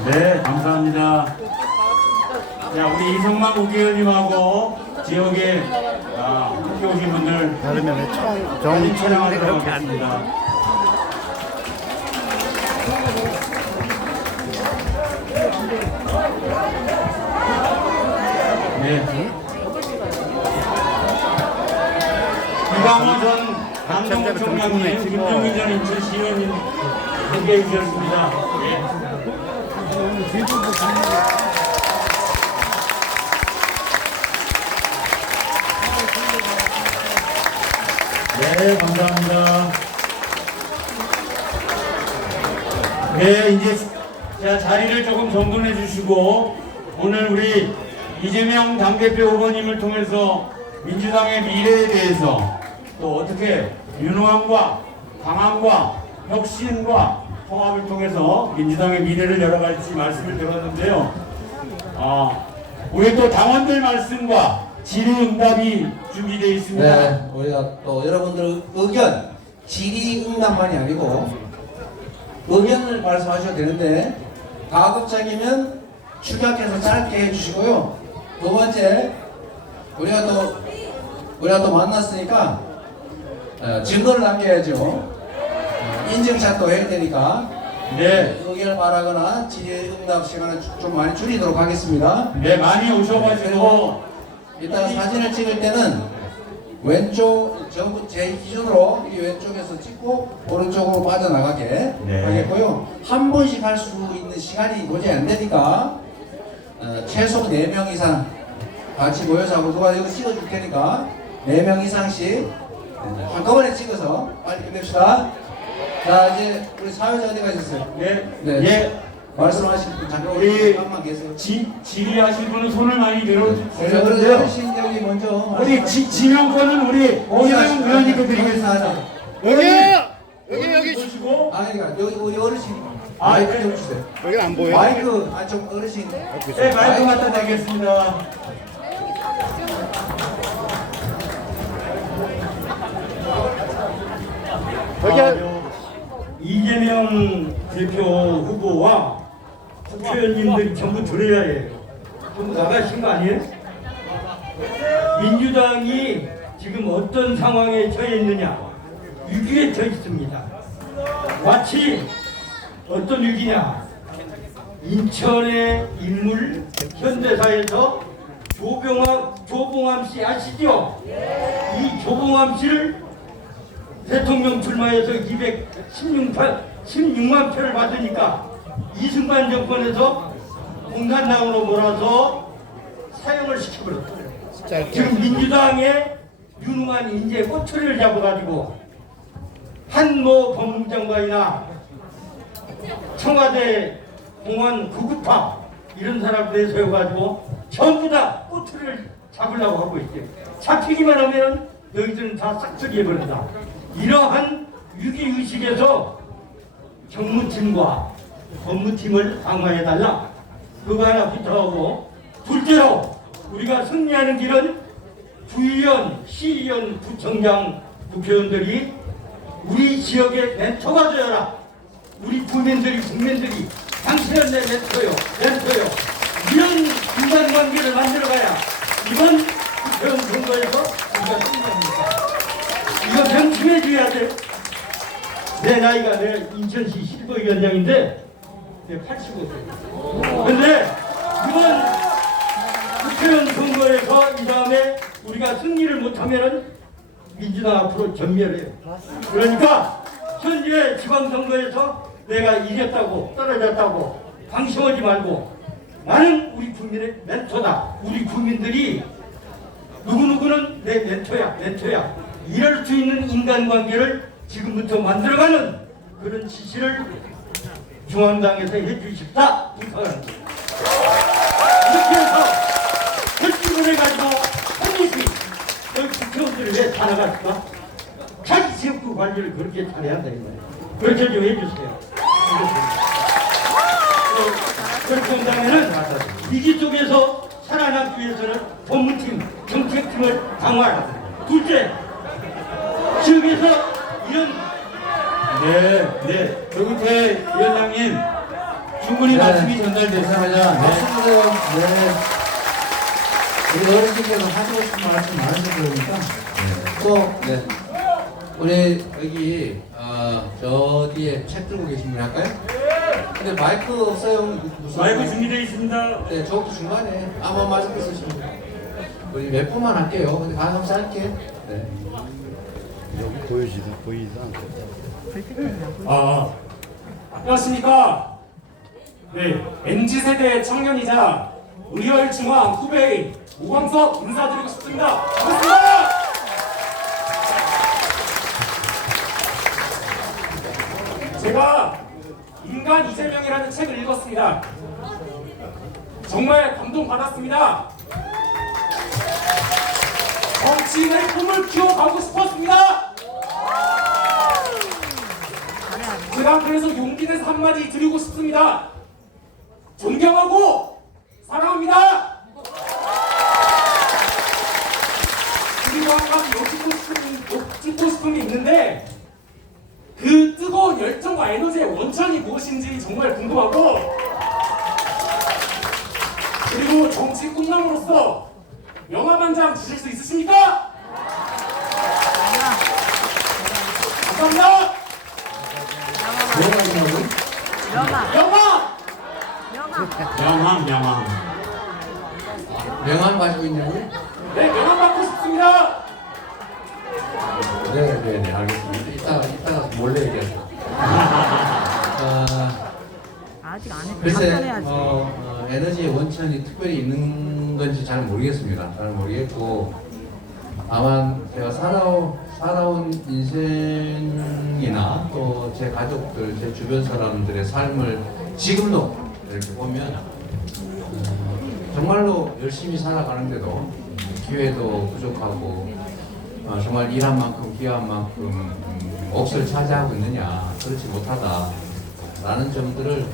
네, 감사합니다. 자, 우리 이성만 국회의원님하고 지역에 함께 오신 분들 다르면 사진 정청래 촬영하도록 그렇게 안 돼. 하겠습니다. 네. 이광호 전 강동총장님, 김종민 전 인천시의원님 함께해 주셨습니다. 예. 네, 감사합니다. 네, 이제 자, 자리를 조금 정돈해 주시고 오늘 우리 이재명 당대표 후보님을 통해서 민주당의 미래에 대해서 또 어떻게 윤호함과 강함과 혁신과 통합을 통해서 민주당의 미래를 열어갈지 말씀을 들었는데요. 우리 또 당원들 말씀과 질의응답이 준비되어 있습니다. 네, 우리가 또 여러분들 의견, 질의응답만이 아니고 의견을 말씀하셔도 되는데 가급적이면 축약해서 짧게 해주시고요. 두 번째, 우리가 또 만났으니까 증거를 남겨야죠. 인증샷도 해야 되니까. 네. 의견을 말하거나 질의응답 시간을 좀 많이 줄이도록 하겠습니다. 네, 많이 오셔가지고 이따가 사진을 찍을 때는 왼쪽 전부 제 기준으로 이 왼쪽에서 찍고 오른쪽으로 빠져나가게 네. 하겠고요. 한 번씩 할 수 있는 시간이 도저히 안 되니까 최소 4명 이상 같이 모여서 하고 누가 여기 찍어줄 테니까 4명 이상씩 한꺼번에 찍어서 빨리 끝냅시다. 자, 이제 우리 사회자 어디 가셨어요? 네. 네. 예. 말씀하실 분 잠깐 우리 잠깐만 계세요. 질의하실 분은 손을 많이 그래서 들어주셨는데요. 어르신들이 먼저 우리 지명권은 우리 이재명 의원님께 드리겠습니다. 여기 보시고 아니 그러니까 여기 우리 어르신 아, 마이크 네. 좀 주세요. 여기 안 보여. 마이크 좀 어르신. 네, 마이크 갖다 드리겠습니다. 이재명 대표 후보와 국회의원님들이 전부 들어야 해요. 전부 나가신 거 아니에요? 민주당이 지금 어떤 상황에 처해 있느냐? 위기에 처해 있습니다. 마치 어떤 위기냐? 인천의 인물 현대사에서 조봉암 씨 아시죠? 이 조봉암 씨를 대통령 출마해서 216만 표를 받으니까 이승만 정권에서 공산당으로 몰아서 사형을 시켜버렸어요. 지금 민주당의 유능한 인재 꼬투리를 잡아가지고 한모 법무장관이나 청와대 공안 구급파 이런 사람들 세워가지고 전부 다 꼬투리를 잡으려고 하고 있어요. 잡히기만 하면 너희들은 다 싹쓸이 해버린다. 이러한 위기의식에서 정무팀과 법무팀을 강화해달라. 그거 하나 부탁하고, 둘째로 우리가 승리하는 길은 부의원, 시의원, 구청장, 국회의원들이 우리 지역의 멘토가 되어라. 우리 국민들이 당신은 내 멘토요. 이런 인간관계를 만들어가야 이번 국회의원 선거에서 우리가 승리합니다. 이거 명심해줘야 돼. 내 나이가 내 인천시 실버위원장인데 내 85세. 근데 이번 국회의원 선거에서 이 다음에 우리가 승리를 못하면은 민주당 앞으로 전멸해요. 그러니까 현재 지방선거에서 내가 이겼다고 떨어졌다고 방심하지 말고 나는 우리 국민의 멘토다. 우리 국민들이 누구누구는 내 멘토야. 이럴 수 있는 인간관계를 지금부터 만들어가는 그런 지시를 중앙당에서 해주십사 부탁합니다. 이렇게 해서 결집을 해가지고 한민씨 여기 국회의원들을 왜 살아갈까? 자기 지역구 관리를 그렇게 잘해야 한다 이 말이에요. 그렇게 좀 해주세요. 그렇게 한다면은 위기 속에서 살아남기 위해서는 법무팀, 정책팀을 강화하라. 둘째, 지역에서 이런 네, 조규태 위원장님 충분히 말씀이 전달됐습니다. 맞습니다. 네. 우리 어르신께서 하시고 싶은 말씀 많으실 거니까 또 네. 우리 여기 저 뒤에 책 들고 계신 분 할까요? 근데 마이크 없어요. 무슨 마이크 준비되어 있습니다. 네, 저기 중간에 아마 마이크 쓰시면 우리 몇 분만 할게요. 근데 가능하면 할게. 네. 보이다. 안녕하십니까. 네, MZ세대 청년이자 의열중앙 후배인 오광석 인사드리고 싶습니다. 반갑습니다. 제가 인간 이재명이라는 책을 읽었습니다. 정말 감동받았습니다. 정치인의 꿈을 키워가고 싶었습니다. 제가 그래서 용기 내서 한마디 드리고 싶습니다. 존경하고 사랑합니다. 그리고 한 가지 여쭙고 싶은 게 있는데 그 뜨거운 열정과 에너지의 원천이 무엇인지 정말 궁금하고 그리고 정치 꿈나무로서 명함 한 장 주실 수 있으십니까? 감사합니다. 명함. 명함 가지고 있냐고요? 네, 명함 받고 싶습니다. 네, 알겠습니다. 이따가 몰래 얘기하세요. 아직 안 했어. 글쎄, 해야지. 에너지의 원천이 특별히 있는 건지 잘 모르겠습니다. 잘 모르겠고, 다만 제가 살아온 인생이나 또 제 가족들, 제 주변 사람들의 삶을 지금도 이렇게 보면 정말로 열심히 살아가는데도 기회도 부족하고 정말 일한 만큼 기여한 만큼 몫을 차지하고 있느냐 그렇지 못하다라는 점들을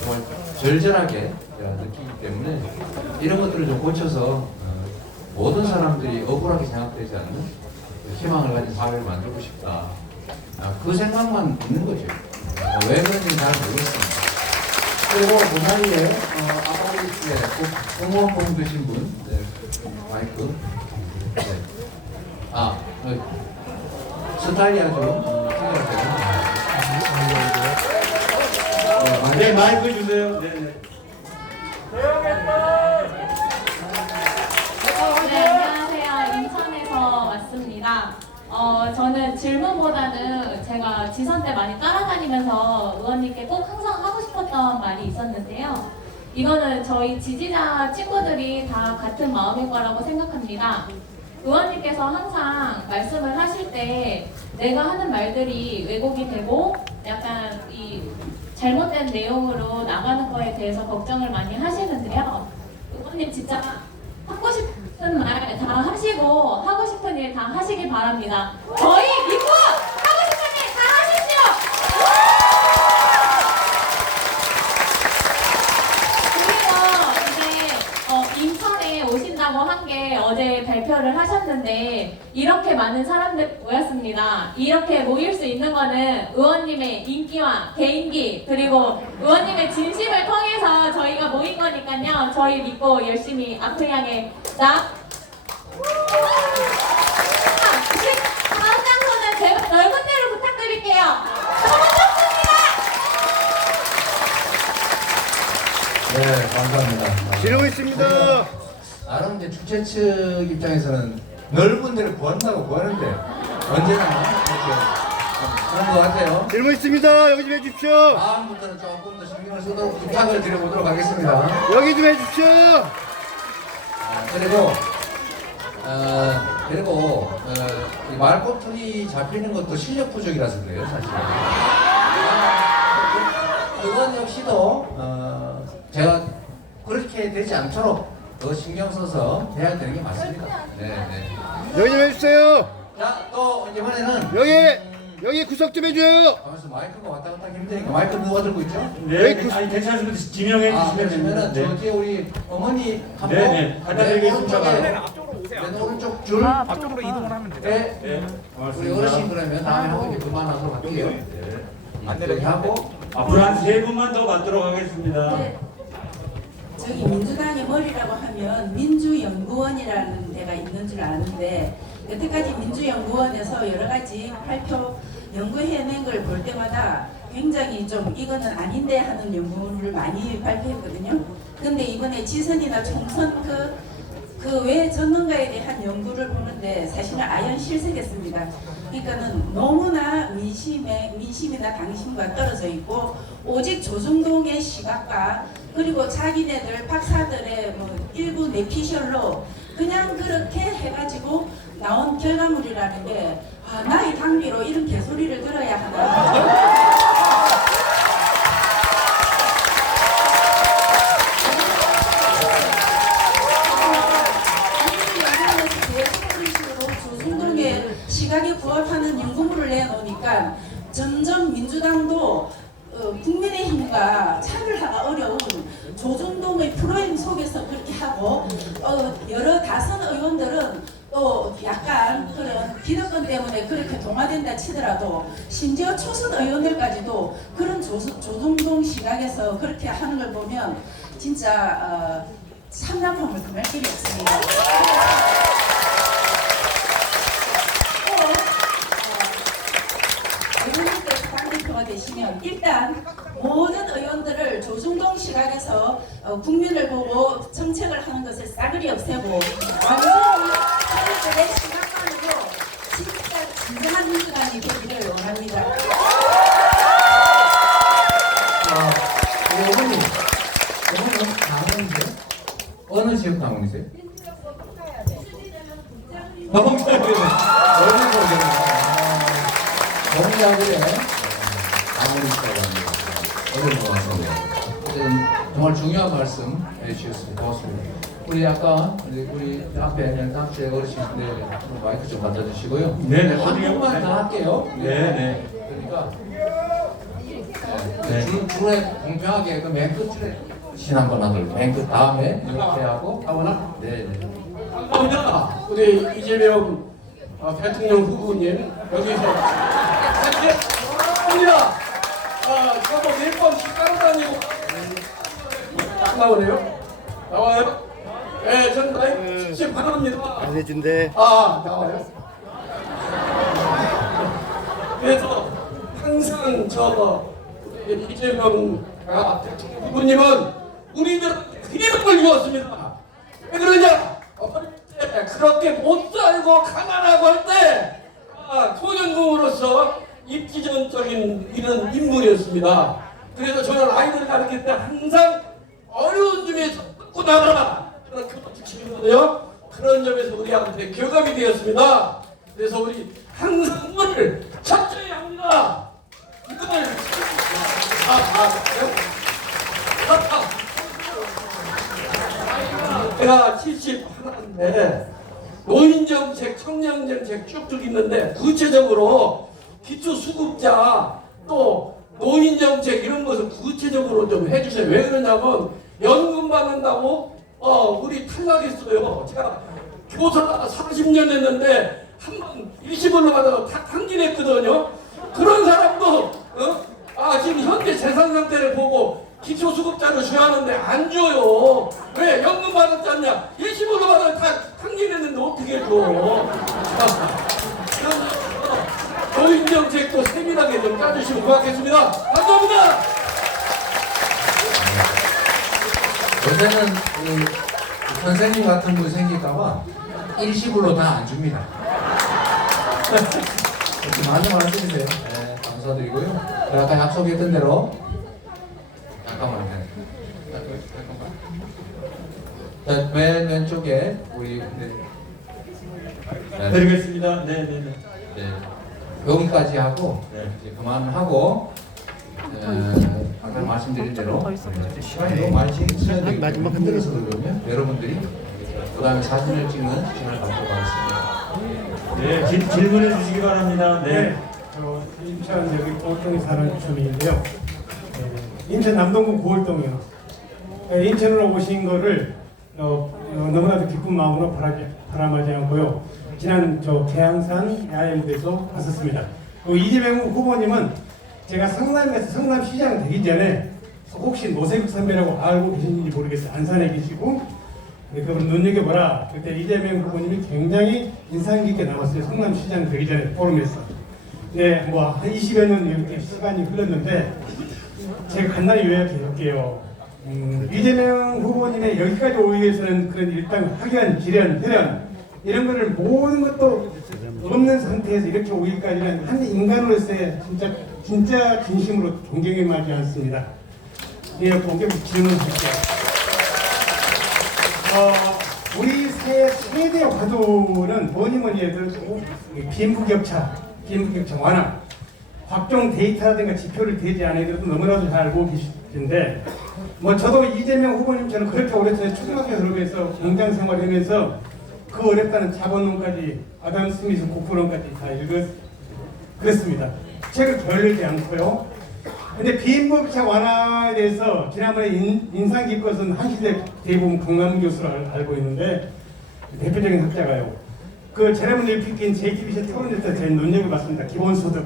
정말 절절하게 제가 느끼기 때문에 이런 것들을 좀 고쳐서 모든 사람들이 억울하게 생각되지 않는 희망을 가진 사회를 만들고 싶다. 그 생각만 있는 거죠. 왜 그런지 잘 모르겠습니다. 그리고 그 사이에 아까 공무원 봉 드신 분, 네, 마이크. 네. 스타일이 아주 특이하세요. 네, 마이크 주세요. 네. 네, 안녕하세요. 인천에서 왔습니다. 저는 질문보다는 제가 지선 때 많이 따라다니면서 의원님께 꼭 항상 하고 싶었던 말이 있었는데요. 이거는 저희 지지자 친구들이 다 같은 마음일 거라고 생각합니다. 의원님께서 항상 말씀을 하실 때 내가 하는 말들이 왜곡이 되고 약간 이 잘못된 내용으로 나가는 거에 대해서 걱정을 많이 하시는데요. 의원님 진짜 하고 싶은 말 다 하시고 하고 싶은 일 다 하시길 바랍니다. 저희 믿고 하고 싶은 일 다 하십시오. 그리고 이제 인천에 오신다고 한 게 어제 발표를 하셨는데 이렇게 많은 사람들 모였습니다. 이렇게 모일 수 있는 거는 의원님의 인기와 개인기 그리고 의원님의 진심을 통해서 저희가 모인 거니까요. 저희 믿고 열심히 앞을 향해 다음 장소는 제가 넓은 데로 부탁드릴게요. 너무 좋습니다. 네, 감사합니다. 지르고 있습니다. 나름 이제 주최 측 입장에서는 넓은 데를 구하는데 언제나 이렇게 그런 것 같아요. 지르고 있습니다. 여기 좀 해주십시오. 다음부터는 조금 더 신경을 써서 부탁을 드려보도록 하겠습니다. 여기 좀 해주십시오. 그리고 그리고 이 말꼬투리 잡히는 것도 실력 부족이라서 그래요, 사실. 그건 역시도 제가 그렇게 되지 않도록 더 신경 써서 해야 되는 게 맞습니다. 네. 여기 좀 해주세요. 자, 또 이번에는 여기 구석 좀 해줘요. 가면서 마이크가 왔다 갔다 힘드니까 마이크 누가 들고 있죠? 네, 아니 괜찮습니다. 지명해 주시면 그러면은 됩니다. 저기 우리 어머니 한번 네, 갖다 드리겠습니다. 맨 오른쪽 줄 앞쪽으로 이동을 하면 돼요. 네. 우리 어르신 그러면 다음에 하고 이제 그만하도록 할게요. 안내를 하고 앞으로 한 3분만 더 받도록 하겠습니다. 저기 민주당의 머리라고 하면 민주연구원이라는 데가 있는 줄 아는데 여태까지 민주연구원에서 여러 가지 발표 연구해낸 걸 볼 때마다 굉장히 좀 이거는 아닌데 하는 연구를 많이 발표했거든요. 근데 이번에 지선이나 총선 그 외 전문가에 대한 연구를 보는데 사실은 아연 실색했습니다. 그러니까는 너무나 민심이나 당심과 떨어져 있고 오직 조중동의 시각과 그리고 자기네들 박사들의 일부 내피셜로 그냥 그렇게 해가지고 나온 결과물이라는 게 나의 당비로 이런 개소리를 들어야 하나. 시각에 부합하는 연구물을 내놓으니까 점점 민주당도 국민의힘과 차별하기 어려운 조중동의 프로그램 속에서 그렇게 하고 여러 다선 의원들은 또 약간 그런 기득권 때문에 그렇게 동화된다 치더라도 심지어 초선 의원들까지도 그런 조중동 시각에서 그렇게 하는 걸 보면 진짜 참담함을 금할 길이 없습니다. 의원님께서 당대표가 되시면 일단 모든 의원들을 조중동 시각에서 국민을 보고 정책을 하는 것을 싸그리 없애고 완전히 사회들의 시각만으로 진짜 진정한 민주당이 되기를 원합니다. 어머니 당원인데 어느 지역 당원이세요? 농작을에 당원이시라고 합니다. 어려운 것 같습니다. 정말 중요한 말씀 해주셨습니다. 고맙습니다. 우리 아까 우리 앞에 남주의 어르신들 마이크 좀 갖다 주시고요. 네, 한 번만 더 할게요. 네. 그러니까 줄에 공평하게 그 맨 끝줄에 신 한번 하도록 맨 끝 다음에 이렇게 하고 하거나 감사합니다. 우리 이재명 대통령 후보님 여기서 합니다. 저도 몇번씩 따라다니고 안 나오네요. 나와요? 네, 전 나이 70 하나입니다. 안 해준대. 나와요. 그래서 항상 이재명 대통령 후보님은 우리들한테 희망을 주었습니다. 왜 그러냐? 그렇게 못 살고 가난하고 할 때 소년공으로서 입지전적인 이런 인물이었습니다. 그래서 저는 아이들 가르칠 때 항상 어려운 점에서 끊고 나가라 그런 교육 지키거든요. 그런 점에서 우리한테 교감이 되었습니다. 그래서 우리 항상 오늘 철저히 합니다. 이거를 제가 70 하나인데 노인정책, 청년정책 쭉쭉 있는데 구체적으로 기초수급자 또 노인정책 이런 것을 구체적으로 좀 해주세요. 왜 그러냐면 연금 받는다고 우리 탈락했어요. 제가 교사 30년 했는데 한 번 일시불로 받아서 다 탕진했거든요. 그런 사람도 지금 현재 재산 상태를 보고 기초수급자를 줘야 하는데 안 줘요. 왜? 연금 받았지 않냐? 일시불로 받아서 다 탕진했는데 어떻게 줘? 노인정책도 세밀하게 좀 짜주시면 고맙겠습니다. 감사합니다. 요새는 선생님 같은 분 생길까봐 일시불로 다 안 줍니다. 이렇게 많이 말씀해주세요. 네, 감사드리고요. 아까 약속했던 대로 잠깐만요. 자, 맨 왼쪽에 우리 드리겠습니다. 네네네. 네, 여기까지 하고 네. 이제 그만하고 아까 말씀드린 대로 시간이 너무 많이 시간이 되기 때문에 힘들어서 그러면 여러분들이 그 다음에 사진을 찍는 시간을 갖도록 하겠습니다. 네, 질문해 주시기 바랍니다. 네. 저 인천 여기 고을동에 사는 주민인데요. 인천 남동구 고을동이요. 인천으로 오신 거를 너무나도 기쁜 마음으로 바람하지 않고요. 지난 계양산 야외무대에서 봤었습니다. 이재명 후보님은 제가 성남에서 성남시장 되기 전에 혹시 노세국 선배라고 알고 계신지 모르겠어요. 안산에 계시고 그걸 눈여겨보라. 그때 이재명 후보님이 굉장히 인상 깊게 나왔어요. 성남시장 되기 전에 포럼에서. 네, 뭐 한 20여 년 이렇게 시간이 흘렀는데 제가 간단히 요약해 볼게요. 이재명 후보님의 여기까지 오기 위해서는 그런 일단 학연, 지련, 혈연 이런 거를 모든 것도 없는 상태에서 이렇게 오기까지는 한 인간으로서의 진짜 진심으로 존경이 마지 않습니다. 예, 본격적으로 질문할게요. 우리 세대 화두는 뭐니 뭐니 해도 빈부격차 완화, 각종 데이터라든가 지표를 대지 않아도 너무나도 잘 알고 계시는데 뭐 저도 이재명 후보님처럼 그렇게 오랫동안 초등학교 졸업해서 공장 생활하면서 그 어렵다는 자본론까지 아담 스미스 고프론까지 다 그랬습니다. 책을 별리지 않고요. 근데 빈부격차 완화에 대해서 지난번에 인상 깊었던 한시대 대부분 강남 교수를 알고 있는데 대표적인 학자가요. 그 재래문을 피킨 JTBC 토론에서 제 눈여겨봤습니다. 기본소득.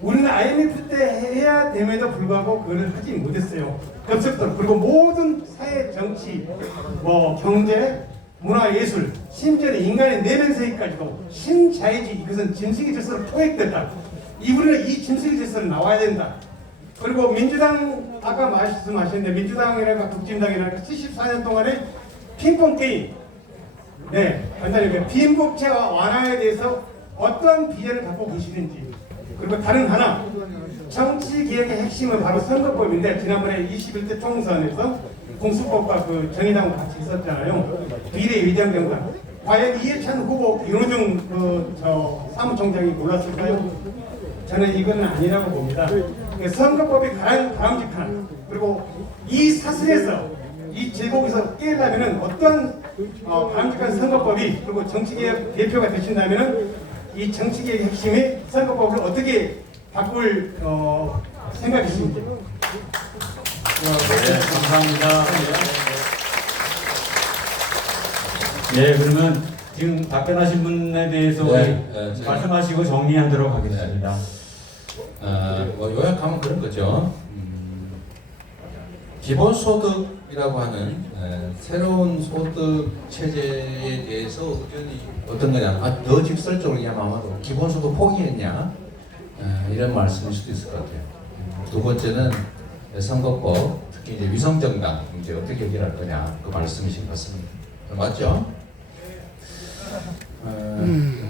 우리는 IMF 때 해야 됨에도 불구하고 그걸 하지 못했어요. 급속도로. 그리고 모든 사회, 정치, 경제, 문화, 예술, 심지어는 인간의 내면 세계까지도 신자유주의, 이것은 짐승의 질서로 포획됐다. 우리는 이 짐승의 질서로 나와야 된다. 그리고 민주당, 아까 말씀하셨는데 민주당이랄까 국진당이랄까 74년 동안의 핑퐁 게임. 네, 간단히 빈부격차 완화에 대해서 어떤 비전을 갖고 계시는지. 그리고 다른 하나, 정치개혁의 핵심은 바로 선거법인데 지난번에 21대 총선에서 공수법과 정의당과 같이 있었잖아요. 비례위원장정당. 과연 이해찬 후보, 윤호중 사무총장이 몰랐을까요? 저는 이건 아니라고 봅니다. 선거법이 가장 바람직한, 그리고 이 사슬에서 이 제목에서 깨려면 어떤 바람직한 선거법이, 그리고 정치개혁 대표가 되신다면 이 정치개혁의 핵심이 선거법을 어떻게 바꿀 생각이신지. 네, 감사합니다. 네, 그러면 지금 답변하신 분에 대해서 말씀하시고 정리하도록 하겠습니다. 요약하면 그런 거죠. 기본소득이라고 하는 새로운 소득 체제에 대해서 의견이 어떤 거냐, 더 직설적으로 얘기하면 아마도 기본소득 포기했냐, 이런 말씀일 수도 있을 것 같아요. 두 번째는 선거법, 특히 이제 위성정당 문제 어떻게 해결할 거냐, 그 말씀이신 것 같습니다. 맞죠?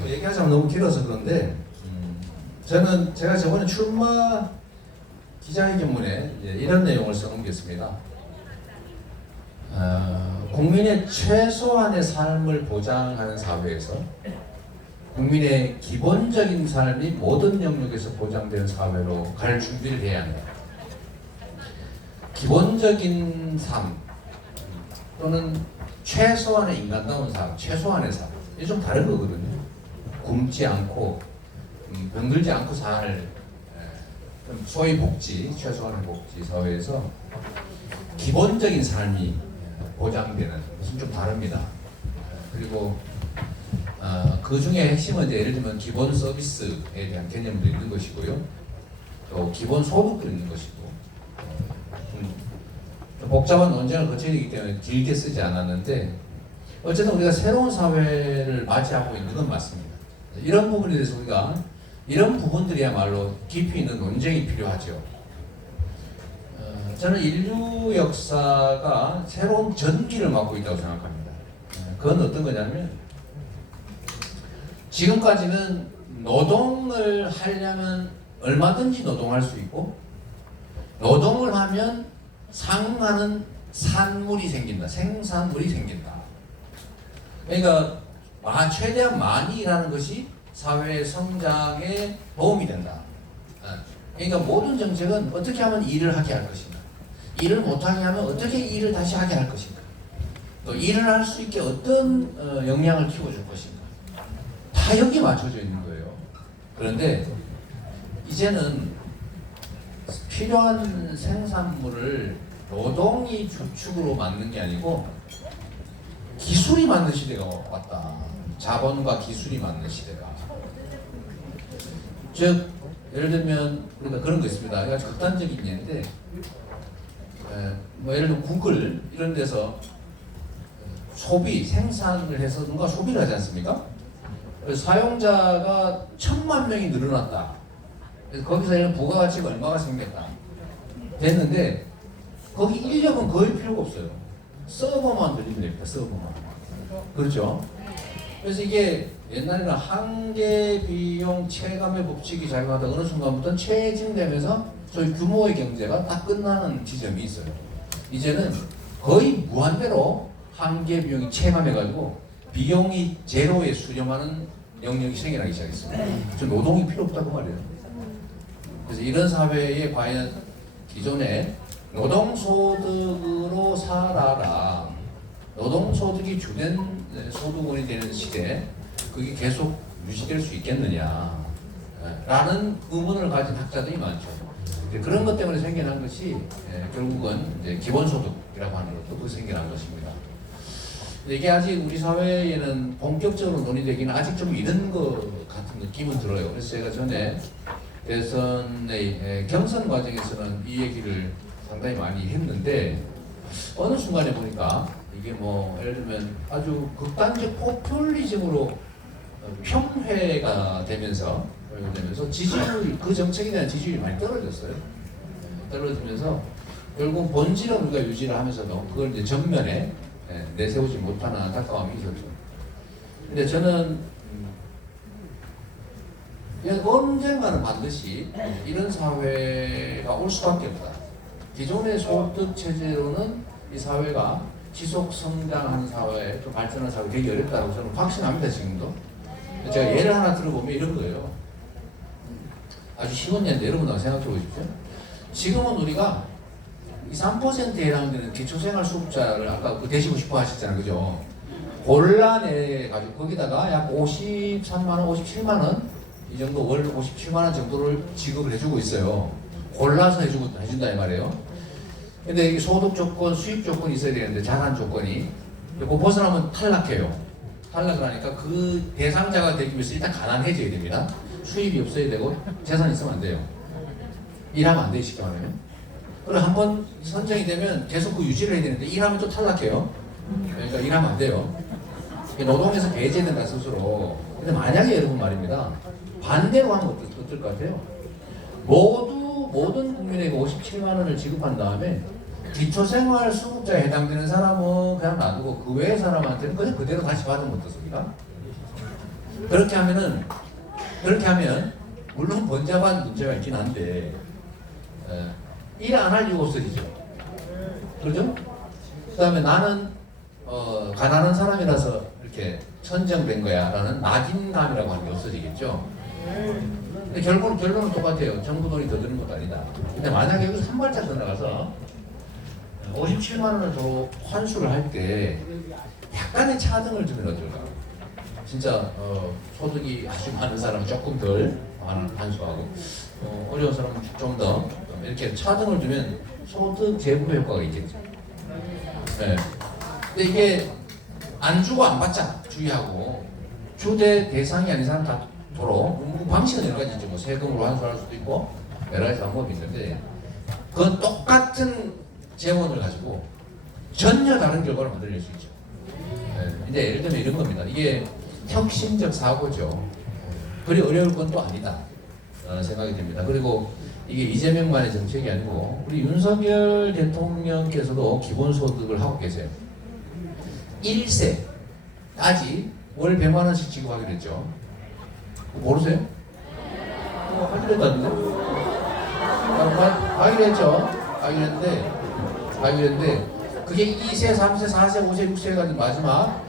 얘기하자면 너무 길어서 그런데 제가 저번에 출마 기자회견문에 이런 내용을 써놓겠습니다. 국민의 최소한의 삶을 보장하는 사회에서 국민의 기본적인 삶이 모든 영역에서 보장되는 사회로 갈 준비를 해야 합니다. 기본적인 삶 또는 최소한의 인간다운 삶, 최소한의 삶, 이게 좀 다른 거거든요. 굶지 않고 병들지 않고 살 소위 복지, 최소한의 복지 사회에서 기본적인 삶이 보장되는 것은 좀 다릅니다. 그리고 그 중에 핵심은 이제 예를 들면 기본 서비스에 대한 개념도 있는 것이고요. 또 기본 소득도 있는 것이고, 좀 복잡한 논쟁을 거쳐야 되기 때문에 길게 쓰지 않았는데 어쨌든 우리가 새로운 사회를 맞이하고 있는 건 맞습니다. 이런 부분에 대해서 우리가 이런 부분들이야말로 깊이 있는 논쟁이 필요하죠. 저는 인류 역사가 새로운 전기를 맞고 있다고 생각합니다. 그건 어떤 거냐면 지금까지는 노동을 하려면 얼마든지 노동할 수 있고 노동을 하면 상응하는 산물이 생긴다. 생산물이 생긴다. 그러니까 최대한 많이 일하는 것이 사회 성장에 도움이 된다. 그러니까 모든 정책은 어떻게 하면 일을 하게 할 것인가, 일을 못하게 하면 어떻게 일을 다시 하게 할 것인가, 또 일을 할 수 있게 어떤 역량을 키워줄 것인가, 다 여기 맞춰져 있는 거예요. 그런데 이제는 필요한 생산물을 노동이 주축으로 만든 게 아니고 기술이 만든 시대가 왔다. 자본과 기술이 만든 시대가. 즉 예를 들면 우리가 그런 거 있습니다. 아주 극단적인 예인데, 뭐 예를 들면 구글 이런 데서 소비, 생산을 해서 누가 소비를 하지 않습니까? 그래서 사용자가 1000만 명이 늘어났다. 그래서 거기서 부가가치가 얼마가 생겼다. 됐는데 거기 인력은 거의 필요가 없어요. 서버만 돌리면 됩니다. 서버만. 그렇죠? 그래서 이게 옛날에는 한계 비용 체감의 법칙이 작용하다 어느 순간부터 체증되면서 소위 규모의 경제가 딱 끝나는 지점이 있어요. 이제는 거의 무한대로 한계 비용이 체감해가지고 비용이 제로에 수렴하는 영역이 생겨나기 시작했습니다. 저 노동이 필요 없다고 말해요. 그래서 이런 사회에 과연 기존에 노동소득으로 살아라, 노동소득이 주된 소득원이 되는 시대, 그게 계속 유지될 수 있겠느냐 라는 의문을 가진 학자들이 많죠. 그런 것 때문에 생겨난 것이 결국은 이제 기본소득이라고 하는 것도 그 생겨난 것입니다. 이게 아직 우리 사회에는 본격적으로 논의되기는 아직 좀 이른 것 같은 느낌은 들어요. 그래서 제가 전에 대선의 경선 과정에서는 이 얘기를 상당히 많이 했는데, 어느 순간에 보니까 이게 뭐 예를 들면 아주 극단적 포퓰리즘으로 평회가 되면서 지지율, 그 정책에 대한 지지율이 많이 떨어졌어요. 떨어지면서 결국 본질은 우리가 유지를 하면서도 그걸 이제 전면에 내세우지 못하는 안타까움이 있었죠. 근데 저는 언젠가는 반드시 이런 사회가 올 수밖에 없다. 기존의 소득 체제로는 이 사회가 지속 성장하는 사회, 좀 발전한 사회 되게 어렵다고 저는 확신합니다. 지금도. 제가 예를 하나 들어보면 이런 거예요. 아주 쉬운 예인데 여러분 한번 생각해 보십시오. 지금은 우리가 3%에 해당되는 기초생활수급자를 아까 그 되시고 싶어 하셨잖아요. 그죠? 골라내가지고 거기다가 약 53만원, 57만원 이 정도, 월 57만원 정도를 지급을 해주고 있어요. 골라서 해준다 이 말이에요. 근데 이게 소득 조건, 수입 조건이 있어야 되는데 잘한 조건이 그거 벗어나면 탈락해요. 탈락을 하니까 그 대상자가 되기 위해서 일단 가난해져야 됩니다. 수입이 없어야 되고 재산이 있으면 안 돼요. 일하면 안 돼요, 쉽게 말하면. 그리고 한번 선정이 되면 계속 그 유지를 해야 되는데 일하면 또 탈락해요. 그러니까 일하면 안 돼요. 노동에서 배제된다 스스로. 근데 만약에 여러분 말입니다. 반대로 하면 어떨 것 같아요? 모든 국민에게 57만 원을 지급한 다음에 기초생활 수급자에 해당되는 사람은 그냥 놔두고 그 외의 사람한테는 그냥 그대로 다시 받으면 어떻습니까? 그렇게 하면 물론 번잡한 문제가 있긴 한데 일 안 할 이유가 없어지죠. 그렇죠? 그 다음에 나는 가난한 사람이라서 이렇게 선정된 거야 라는 낙인감이라고 하는 게 없어지겠죠. 근데 결론은 똑같아요. 정부 돈이 더 드는 것도 아니다. 근데 만약에 여기서 한 발짝 더 나가서 57만 원을 더 환수를 할 때 약간의 차등을 주면 어떨까? 진짜 소득이 아주 많은 사람은 조금 덜 환수하고 어려운 사람은 좀 더 이렇게 차등을 주면 소득 재부 효과가 있겠죠. 네. 근데 이게 안 주고 안 받자 주의하고 주대 대상이 아닌 사람 다 도로 방식은 여러 가지 있죠. 뭐 세금으로 환수할 수도 있고 여러 가지 방법이 있는데 그건 똑같은 재원을 가지고 전혀 다른 결과를 만들어낼 수 있죠. 네. 이제 예를 들면 이런 겁니다. 이게 혁신적 사고죠. 그리 어려울 건 또 아니다 생각이 됩니다. 그리고 이게 이재명만의 정책이 아니고 우리 윤석열 대통령께서도 기본소득을 하고 계세요. 1세까지 월 100만 원씩 지급하기로 했죠. 모르세요? 하기로 했다는데? 하기로 했죠. 하기로 했는데 그게 2세, 3세, 4세, 5세, 6세 가지고 마지막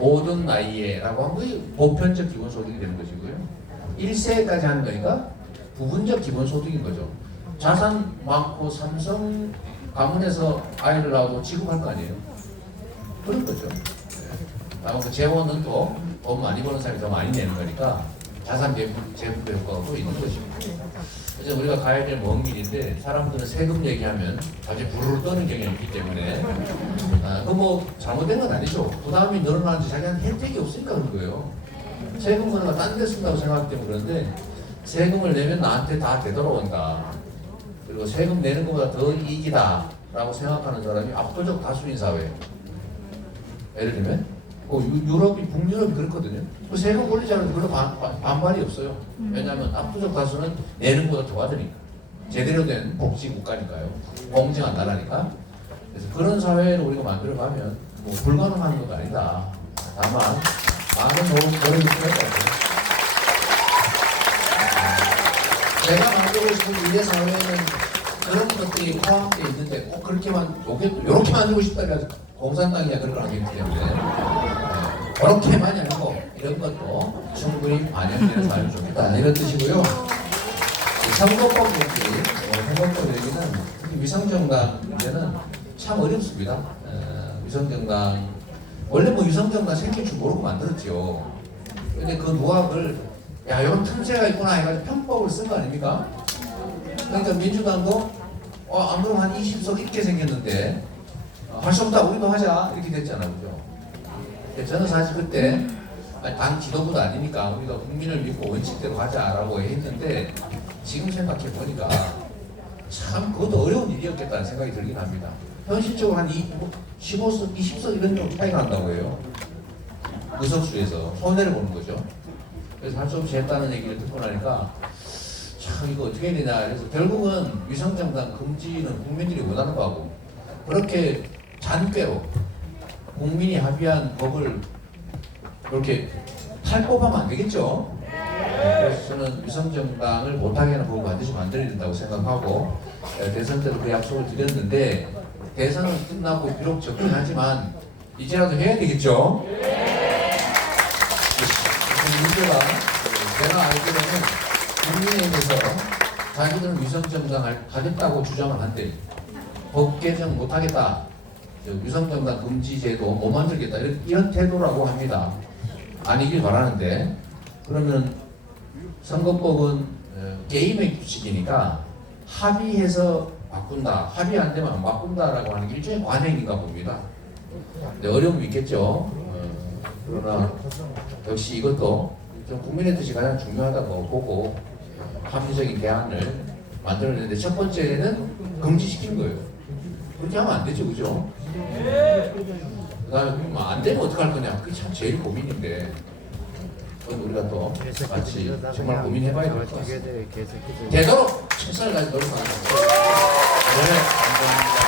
모든 나이에라고 한 거이 보편적 기본소득이 되는 것이고요. 1세까지 하는 거니까 부분적 기본소득인 거죠. 자산 많고 삼성 가문에서 아이를 낳아도 지급할 거 아니에요. 그런 거죠. 다만 그 재원은 또 돈 많이 버는 사람이 더 많이 내는 거니까 자산 재분배 효과가 또 있는 것입니다. 그래서 우리가 가야 될 먼 길인데 사람들은 세금 얘기하면 갑자기 부르르 떠는 경향이 있기 때문에 그 뭐 잘못된 건 아니죠. 부담이 늘어나는지 자기한테 혜택이 없으니까 그런 거예요. 세금 거는 딴 데 쓴다고 생각하기 때문에 그런데 세금을 내면 나한테 다 되돌아온다. 그리고 세금 내는 것보다 더 이익이다 라고 생각하는 사람이 압도적 다수인 사회예요. 예를 들면 유럽이 북유럽이 그렇거든요. 그 세금 올리자면 별로 반발이 없어요. 왜냐하면 압도적 다수는 내는 것보다 더 받으니까. 제대로 된 복지 국가니까요. 공정한 나라니까. 그래서 그런 사회를 우리가 만들어가면 뭐 불가능한 것도 아니다. 다만 많은 노력이 필요할 것 같아요. 제가 만들고 싶은 미래 사회는 그런 것들이 포함되어 있는데 꼭 그렇게만 이렇게 만들고 싶다 해서 공산당이야 그런 걸 하기 때문에 그렇게만 아니고 이런 것도 충분히 반영되는 사회를 좋겠다 이런 뜻이고요. 선거법 얘기, 선거법 얘기는 위성정당 문제는 참 어렵습니다. 위성정당 원래 뭐 위성정당 생길 줄 모르고 만들었죠. 근데 그 누각을 야 이런 틈새가 있구나 해가지고 편법을 쓴 거 아닙니까? 그러니까 민주당도 안 그러면 한 20석 있게 생겼는데 할 수 없다 우리도 하자 이렇게 됐잖아요. 그죠? 저는 사실 그때 당 지도부도 아니니까 우리가 국민을 믿고 원칙대로 하자라고 했는데 지금 생각해 보니까 참 그것도 어려운 일이었겠다는 생각이 들긴 합니다. 현실적으로 한 15석, 20석 이런 정도 차이가 난다고 해요. 의석수에서 손해를 보는 거죠. 그래서 할 수 없이 했다는 얘기를 듣고 나니까 참 이거 어떻게 해야 되냐. 그래서 결국은 위성정당 금지는 국민들이 원하는 거하고 그렇게 잔꾀로 국민이 합의한 법을 그렇게 탈법하면 안 되겠죠. 그래서 저는 위성정당을 못하게 하는 법을 반드시 만들어야 된다고 생각하고 대선 때도 그 약속을 드렸는데 대선은 끝나고 비록 적긴 하지만 이제라도 해야 되겠죠. 문제가 제가 알기로는 국민의힘에서 자기들은 위성정당을 하겠다고 주장을 한대. 법 개정 못하겠다. 위성정당 금지제도 못 만들겠다. 이런 태도라고 합니다. 아니길 바라는데 그러면 선거법은 게임의 규칙이니까 합의해서 바꾼다. 합의 안 되면 안 바꾼다라고 하는 게 일종의 관행인가 봅니다. 근데 어려움이 있겠죠. 그러나 역시 이것도 좀 국민의 뜻이 가장 중요하다고 보고 합리적인 대안을 만들어내는데 첫 번째는 금지시킨 거예요. 그렇게 하면 안 되죠, 그죠? 그 다음에 안 되면 어떡할 거냐. 그게 참 제일 고민인데 그건 우리가 또 같이 정말 고민해봐야 될 것 같습니다. 되도록 최선을 다해서 노력하는 거죠. 네, 감사합니다.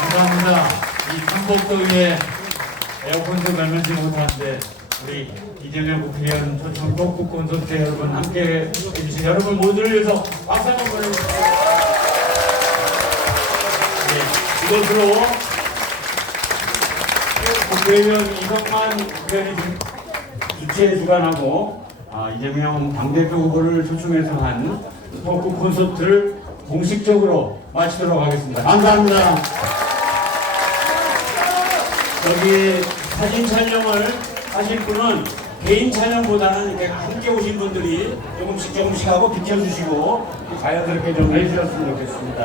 감사합니다. 이 한복더위에 에어컨도 mel면지 못하는데 우리 이재명 국회의원 초청 떡국 콘서트 여러분 함께 해주신 여러분 모두를 위해서 박수 한번 보내주세요. 네, 이것으로 국회의원 이성만 국회의원이 주최 주관하고 이재명 당대표 후보를 초청해서 한 떡국 콘서트를 공식적으로 마치도록 하겠습니다. 감사합니다. 여기 사진 촬영을 하실 분은 개인 촬영보다는 이렇게 함께 오신 분들이 조금씩 하고 비켜주시고 자연스럽게 좀 해주셨으면 좋겠습니다.